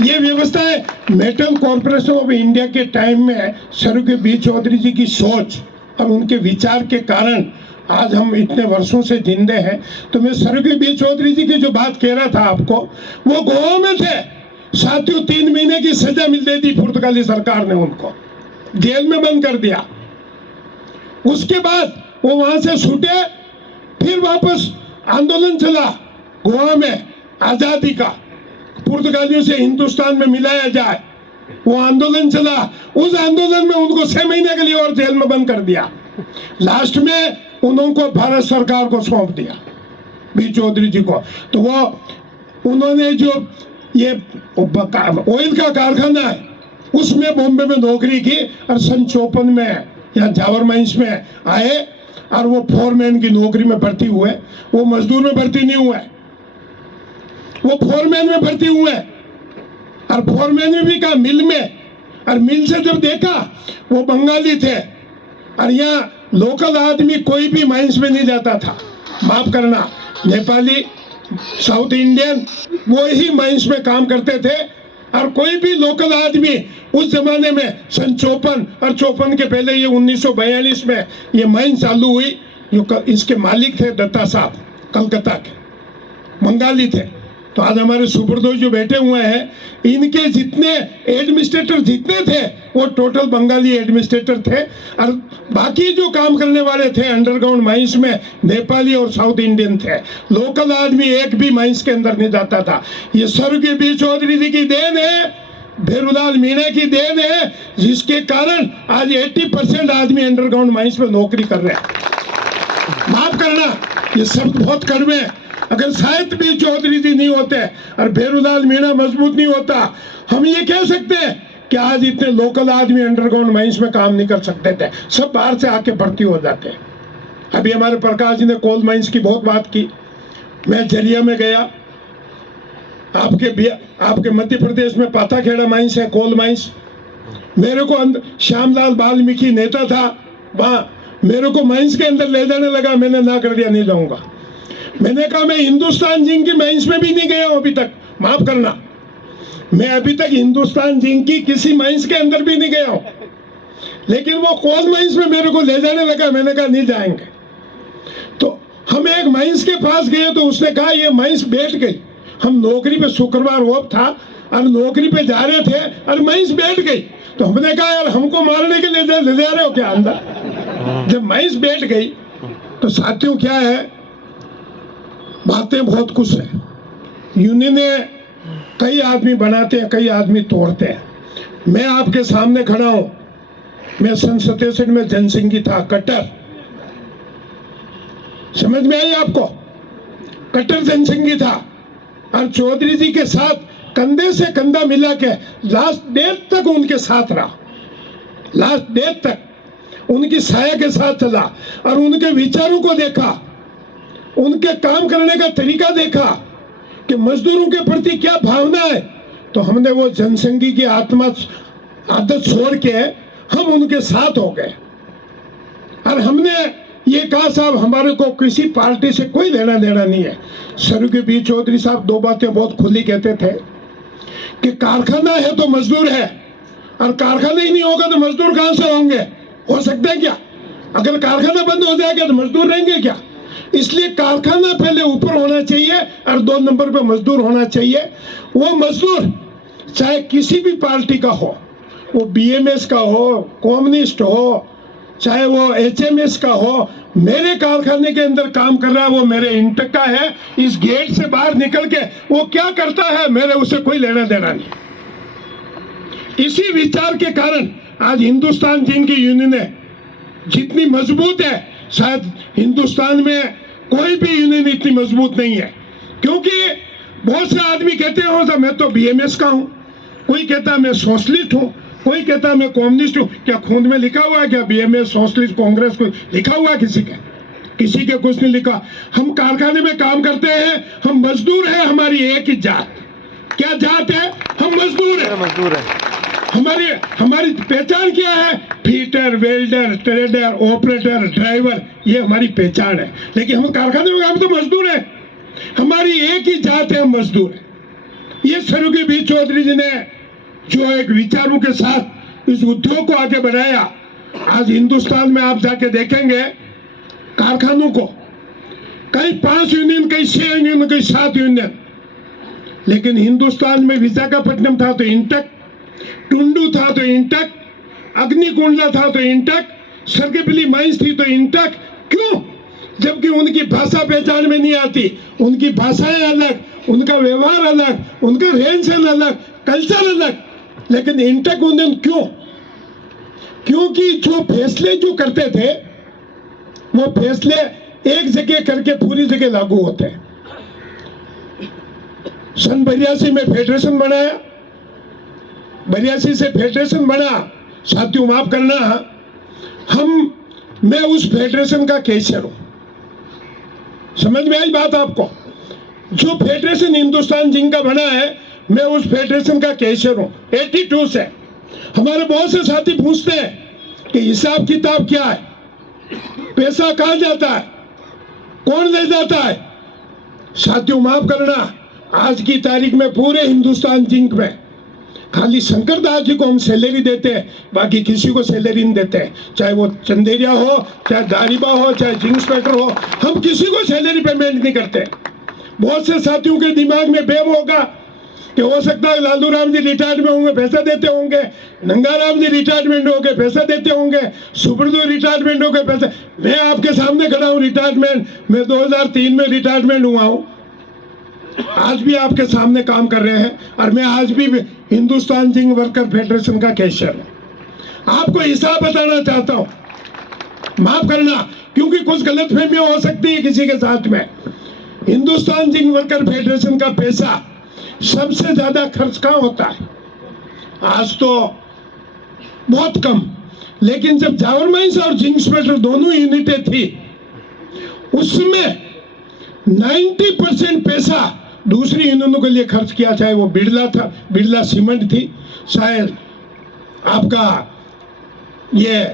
ये व्यवस्था है। मेटल कॉर्पोरेशन ऑफ इंडिया के टाइम में स्वर्गीय बी चौधरी जी की सोच और उनके विचार के कारण आज हम इतने वर्षों से जिंदे हैं। तो मैं स्वर्गीय बी चौधरी जी की जो बात कह रहा था आपको, वो गोवा में थे। साथियों, 3 महीने की सजा मिल गई थी, पुर्तगाली सरकार ने उनको जेल में बंद कर दिया। उसके बाद वो वहां से छूटे, फिर वापस आंदोलन चला गोवा में आजादी का, पुर्तगालियों से हिंदुस्तान में मिलाया जाए, वो आंदोलन चला। उस आंदोलन में उनको 6 महीने के लिए और जेल में बंद कर दिया। लास्ट में उनको भारत सरकार को सौंप दिया, बी चौधरी जी को। तो वो उन्होंने जो ये ऑयल का कारखाना है उसमें बॉम्बे में नौकरी की, और सन 54 में या जावर माइंस में आए और वो फोरमैन की नौकरी में भर्ती हुए। वो मजदूर में भर्ती नहीं हुए, वो फोरमैन में भर्ती हुए। और फोरमैन में भी कहा मिल में, और मिल से जब देखा वो बंगाली थे, और यहाँ लोकल आदमी कोई भी माइंस में नहीं जाता था, माफ करना, नेपाली, साउथ इंडियन वो ही माइंस में काम करते थे। और कोई भी लोकल आदमी उस जमाने में सन 54 और 54 के पहले ये 1942 में ये माइन चालू हुई। इसके मालिक थे दत्ता साहब, कलकत्ता के बंगाली थे। तो आज हमारे सुब्रदोष जो बैठे हुए हैं, इनके जितने एडमिनिस्ट्रेटर जितने थे वो टोटल बंगाली एडमिनिस्ट्रेटर थे। और बाकी जो काम करने वाले थे अंडरग्राउंड माइंस में नेपाली और साउथ इंडियन थे। लोकल आदमी एक भी माइंस के अंदर नहीं जाता था। ये स्वर्गीय बी चौधरी जी की देन है, भेरूलाल मीणा की देन है, जिसके कारण आज 80% आदमी अंडरग्राउंड माइंस में नौकरी कर रहे हैं। माफ करना, ये शब्द बहुत कड़वे हैं। अगर शायद बी चौधरी जी नहीं होते और भेरूलाल मीणा मजबूत नहीं होता, हम ये कह सकते हैं कि आज इतने लोकल आदमी अंडरग्राउंड माइंस में काम नहीं कर सकते थे। सब बाहर से आके भर्ती हो जाते हैं। अभी हमारे प्रकाश जी ने कोल माइंस की बहुत बात की। मैं झरिया में गया, आपके मध्य प्रदेश में पाथाखेड़ा माइंस है, कोल माइंस। मेरे को श्यामलाल वाल्मीकि नेता था वहाँ, मेरे को माइंस के अंदर ले जाने लगा। मैंने ना कर दिया, नहीं जाऊंगा। मैंने कहा मैं हिंदुस्तान जिंक की माइंस में भी नहीं गया हूं अभी तक। माफ करना, मैं अभी तक हिंदुस्तान जिंक की किसी माइंस के अंदर भी नहीं गया हूं। लेकिन वो कोल माइंस में मेरे को ले जाने लगा। मैंने कहा नहीं जाएंगे। तो हम एक माइंस के पास गए तो उसने कहा ये माइंस बैठ गई। हम नौकरी पे शुक्रवार ऑफ था और नौकरी पे जा रहे थे और माइंस बैठ गई। तो हमने कहा यार हमको मारने के लिए ले जा रहे हो क्या अंदर? जब माइंस बैठ गई तो साथियों क्या है, बातें बहुत कुछ है। यूनियन कई आदमी बनाते हैं, कई आदमी तोड़ते हैं। मैं आपके सामने खड़ा हूं। मैं सन 67 में जनसंघी था, कट्टर। समझ में आई आपको? कट्टर जनसंघी था और चौधरी जी के साथ कंधे से कंधा मिला के लास्ट डेट तक उनके साथ रहा। लास्ट डेट तक उनकी साया के साथ चला और उनके विचारों को देखा, उनके काम करने का तरीका देखा कि मजदूरों के प्रति क्या भावना है। तो हमने वो जनसंघी की आदत छोड़ के हम उनके साथ हो गए और हमने ये कहा साहब हमारे को किसी पार्टी से कोई लेना देना नहीं है। स्वर्गीय बी चौधरी साहब दो बातें बहुत खुली कहते थे कि कारखाना है तो मजदूर है, और कारखाना ही नहीं होगा तो मजदूर कहां से होंगे? हो सकता है क्या? अगर कारखाना बंद हो जाएगा तो मजदूर रहेंगे क्या? इसलिए कारखाना पहले ऊपर होना चाहिए और 2 नंबर पे मजदूर होना चाहिए। वो मजदूर चाहे किसी भी पार्टी का हो, वो बीएमएस का हो, कम्युनिस्ट हो, चाहे वो एचएमएस का हो, मेरे कारखाने के अंदर काम कर रहा है वो मेरे इंटक का है। इस गेट से बाहर निकल के वो क्या करता है मेरे उससे कोई लेना देना नहीं। इसी विचार के कारण आज हिंदुस्तान जिंक की यूनियन है जितनी मजबूत है, शायद हिंदुस्तान में कोई भी यूनियन इतनी मजबूत नहीं है। क्योंकि बहुत से आदमी कहते हो मैं तो बीएमएस का हूं, कोई कहता मैं सोशलिस्ट हूं, कोई कहता मैं कम्युनिस्ट हूं। क्या खून में लिखा हुआ है क्या बीएमएस, सोशलिस्ट, कांग्रेस? कोई लिखा हुआ है किसी के कुछ नहीं लिखा। हम कारखाने में काम करते हैं, हम मजदूर हैं। हमारी एक ही जात, क्या जात है? हम मजदूर हैं। हमारी पहचान क्या है? Fitter, welder, trader, operator, driver, ये हमारी पहचान है। लेकिन हम कारखाने में काम तो मजदूर हैं। हमारी एक ही जात है, हम मजदूर हैं। ये स्वर्गीय बी चौधरी जी ने जो एक विचारों के साथ इस उद्योग को आगे बढ़ाया, आज हिंदुस्तान में आप जाके देखेंगे कारखानों को, कई 5 यूनियन, कई 6 यूनियन, कई 7 यूनियन। लेकिन हिंदुस्तान में विशाखापट्टनम था तो इंटक, टुंडू था तो इंटक, अग्निकुंडला था तो इंटक, सरगेपली माइंस थी तो इंटक। क्यों? जबकि उनकी भाषा पहचान में नहीं आती। उनकी भाषाएं अलग, उनका व्यवहार अलग, उनका रहन सहन अलग, कल्चर अलग। लेकिन इंटक यूनियन क्यों? क्योंकि जो फैसले जो करते थे वो फैसले एक जगह करके पूरी जगह लागू होते हैं। सन 82 में फेडरेशन बनाया, 82 से फेडरेशन बना। साथियों माफ करना, मैं उस फेडरेशन का कैशियर हूं। समझ में आई बात आपको? जो फेडरेशन हिंदुस्तान जिंक का बना है, मैं उस फेडरेशन का कैशियर हूं 82 से। हमारे बहुत से साथी पूछते हैं कि हिसाब किताब क्या है, पैसा कहां जाता है, कौन ले जाता है? साथियों माफ करना, आज की तारीख में पूरे हिंदुस्तान जिंक में खाली शंकर दास जी को हम सैलरी देते हैं, बाकी किसी को सैलरी नहीं देते। चाहे वो चंदेरिया हो, चाहे दारिबा हो, चाहे जिंक इंस्पेक्टर हो, हम किसी को सैलरी पेमेंट नहीं करते। बहुत से साथियों के दिमाग में बेम होगा कि हो सकता है लालू राम जी रिटायरमेंट होंगे, पैसा देते होंगे, नंगाराम जी रिटायरमेंट हो गए, पैसा देते होंगे, सुब्रतो रिटायरमेंट हो गए, पैसा। मैं आपके सामने खड़ा हूँ रिटायरमेंट, मैं 2003 में रिटायरमेंट हुआ हूँ, आज भी आपके सामने काम कर रहे हैं, और मैं आज भी हिंदुस्तान जिंक वर्कर फेडरेशन का कैशियर हूँ। आपको हिसाब बताना चाहता हूँ, माफ करना, क्योंकि कुछ गलतफहमियां हो सकती है किसी के साथ में। हिंदुस्तान जिंक वर्कर फेडरेशन का पैसा सबसे ज्यादा खर्च कहाँ होता है? आज तो बहुत कम, लेकिन जब जावर माइंस और जिंक इंस्पेक्टर दोनों यूनिटें थी, उसमें 90% पैसा दूसरी यूनियनों के लिए खर्च किया, चाहे वो बिरला था, बिरला सीमेंट थी, चाहे आपका ये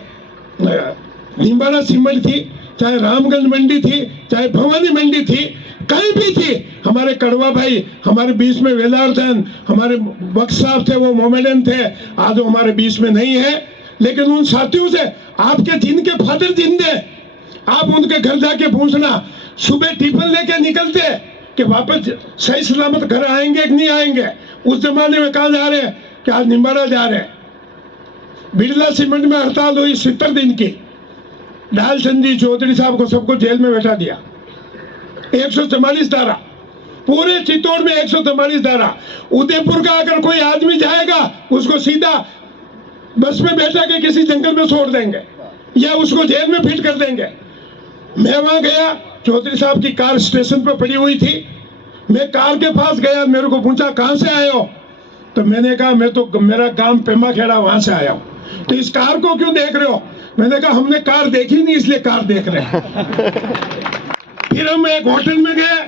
निम्बाड़ा सीमेंट थी, चाहे रामगंज मंडी थी, चाहे भवानी मंडी थी, कहीं भी थी। हमारे कड़वा भाई हमारे बीच में वेलार्धन, हमारे बख्श साहब थे, वो मोमेडन थे, आज वो हमारे बीच में नहीं है, लेकिन उन साथियों से आपके जिनके फादर जिंदे, आप उनके घर जाके पूछना, सुबह टिफिन लेके निकलते कि वापस सही सलामत घर आएंगे कि नहीं आएंगे। उस जमाने में कहा जा रहे हैं कि आज निम्बाड़ा जा रहे हैं। बिरला सीमेंट में हड़ताल हुई 70 दिन की, डालचंद जी चौधरी साहब को सबको जेल में बैठा दिया, 144 धारा, पूरे चित्तौड़ में 144 धारा। उदयपुर का अगर कोई आदमी जाएगा उसको सीधा बस में बैठा के किसी जंगल में छोड़ देंगे या उसको जेल में फिट कर देंगे। मैं वहां गया, चौधरी साहब की कार स्टेशन पर पड़ी हुई थी, मैं कार के पास गया, मेरे को पूछा कहां से आए हो, तो मैंने कहा मैं तो मेरा गांव पेमा खेड़ा वहां से आया हूं। तो इस कार को क्यों देख रहे हो? मैंने कहा हमने कार देखी नहीं इसलिए कार देख रहे हैं। फिर हम एक होटल में गए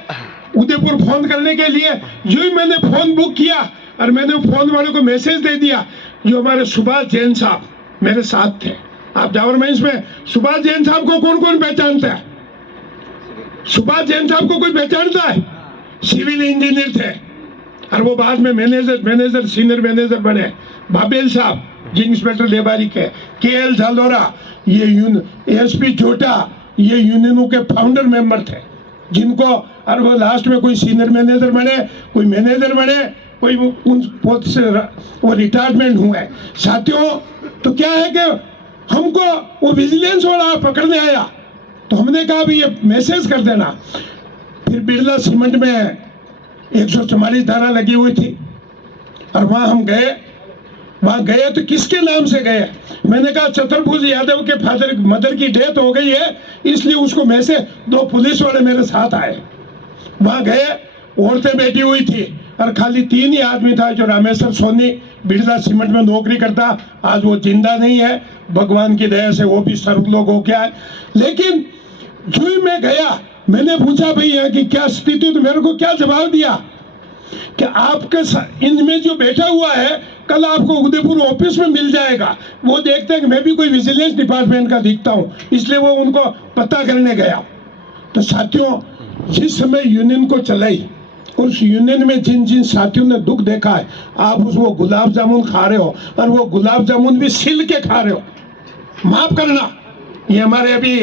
उदयपुर फोन करने के लिए, जो ही मैंने फोन बुक किया और मैंने फोन वाले को मैसेज दे दिया, जो हमारे सुभाष जैन साहब मेरे साथ थे। आप जावर माइंस में सुभाष जैन साहब को कौन कौन पहचानता है? सुभाष जैन साहब को कोई पहचानता है? सिविल इंजीनियर थे और वो बाद में मैनेजर सीनियर मैनेजर बने। बाबेल साहब जिंक इंस्पेक्टर लेबारी के एल झालोरा, ये एसपी जोटा, ये यूनियनों के फाउंडर मेंबर थे, जिनको और वो लास्ट में कोई सीनियर मैनेजर बने, कोई मैनेजर बने, कोई उन पद से वो रिटायरमेंट हुए। साथियों, तो क्या है कि हमको वो विजिलेंस वाला पकड़ने आया, तो हमने कहा भी ये मैसेज कर देना। फिर बिरला सीमेंट में 144 धारा लगी हुई थी और वहां हम गए। वहां गए तो किसके नाम से गए? मैंने कहा चतुर्भुज यादव के फादर मदर की डेथ हो गई है, इसलिए उसको मैसेज, 2 पुलिस वाले मेरे साथ आए। वहां गए, औरतें बैठी हुई थी और खाली 3 ही आदमी था, जो रामेश्वर सोनी बिरला सीमेंट में नौकरी करता, आज वो जिंदा नहीं है, भगवान की दया से वो भी सर्वलोक हो गया है। लेकिन जो ही मैं गया, मैंने पूछा भाई यहाँ की क्या स्थिति, तो मेरे को क्या जवाब दिया कि आपके इनमें जो बैठा हुआ है कल आपको उदयपुर ऑफिस में मिल जाएगा। वो देखते हैं कि मैं भी कोई विजिलेंस डिपार्टमेंट का दिखता हूँ, इसलिए वो उनको पता करने गया। तो साथियों, जिस समय यूनियन को चलाई, उस यूनियन में जिन जिन साथियों ने दुख देखा है, आप वो गुलाब जामुन खा रहे हो और वो गुलाब जामुन भी सिल के खा रहे हो। माफ करना, ये हमारे अभी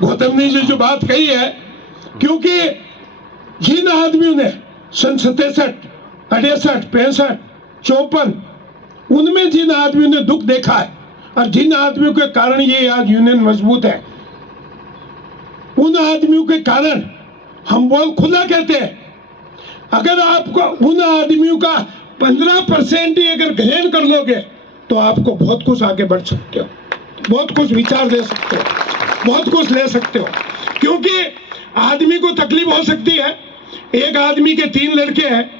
गौतम ने जो बात कही है, क्योंकि जिन आदमियों ने सन 67, 68, 65, 54 उनमें जिन आदमियों ने दुख देखा है और जिन आदमियों के कारण ये आज यूनियन मजबूत है, उन आदमियों के कारण हम बोल खुला कहते हैं, अगर आपको उन आदमियों का 15% ही अगर ग्रहण कर लोगे तो आपको बहुत कुछ आगे बढ़ सकते हो, बहुत कुछ विचार दे सकते हो, बहुत कुछ ले सकते हो। क्योंकि आदमी को तकलीफ हो सकती है, एक आदमी के 3 लड़के हैं,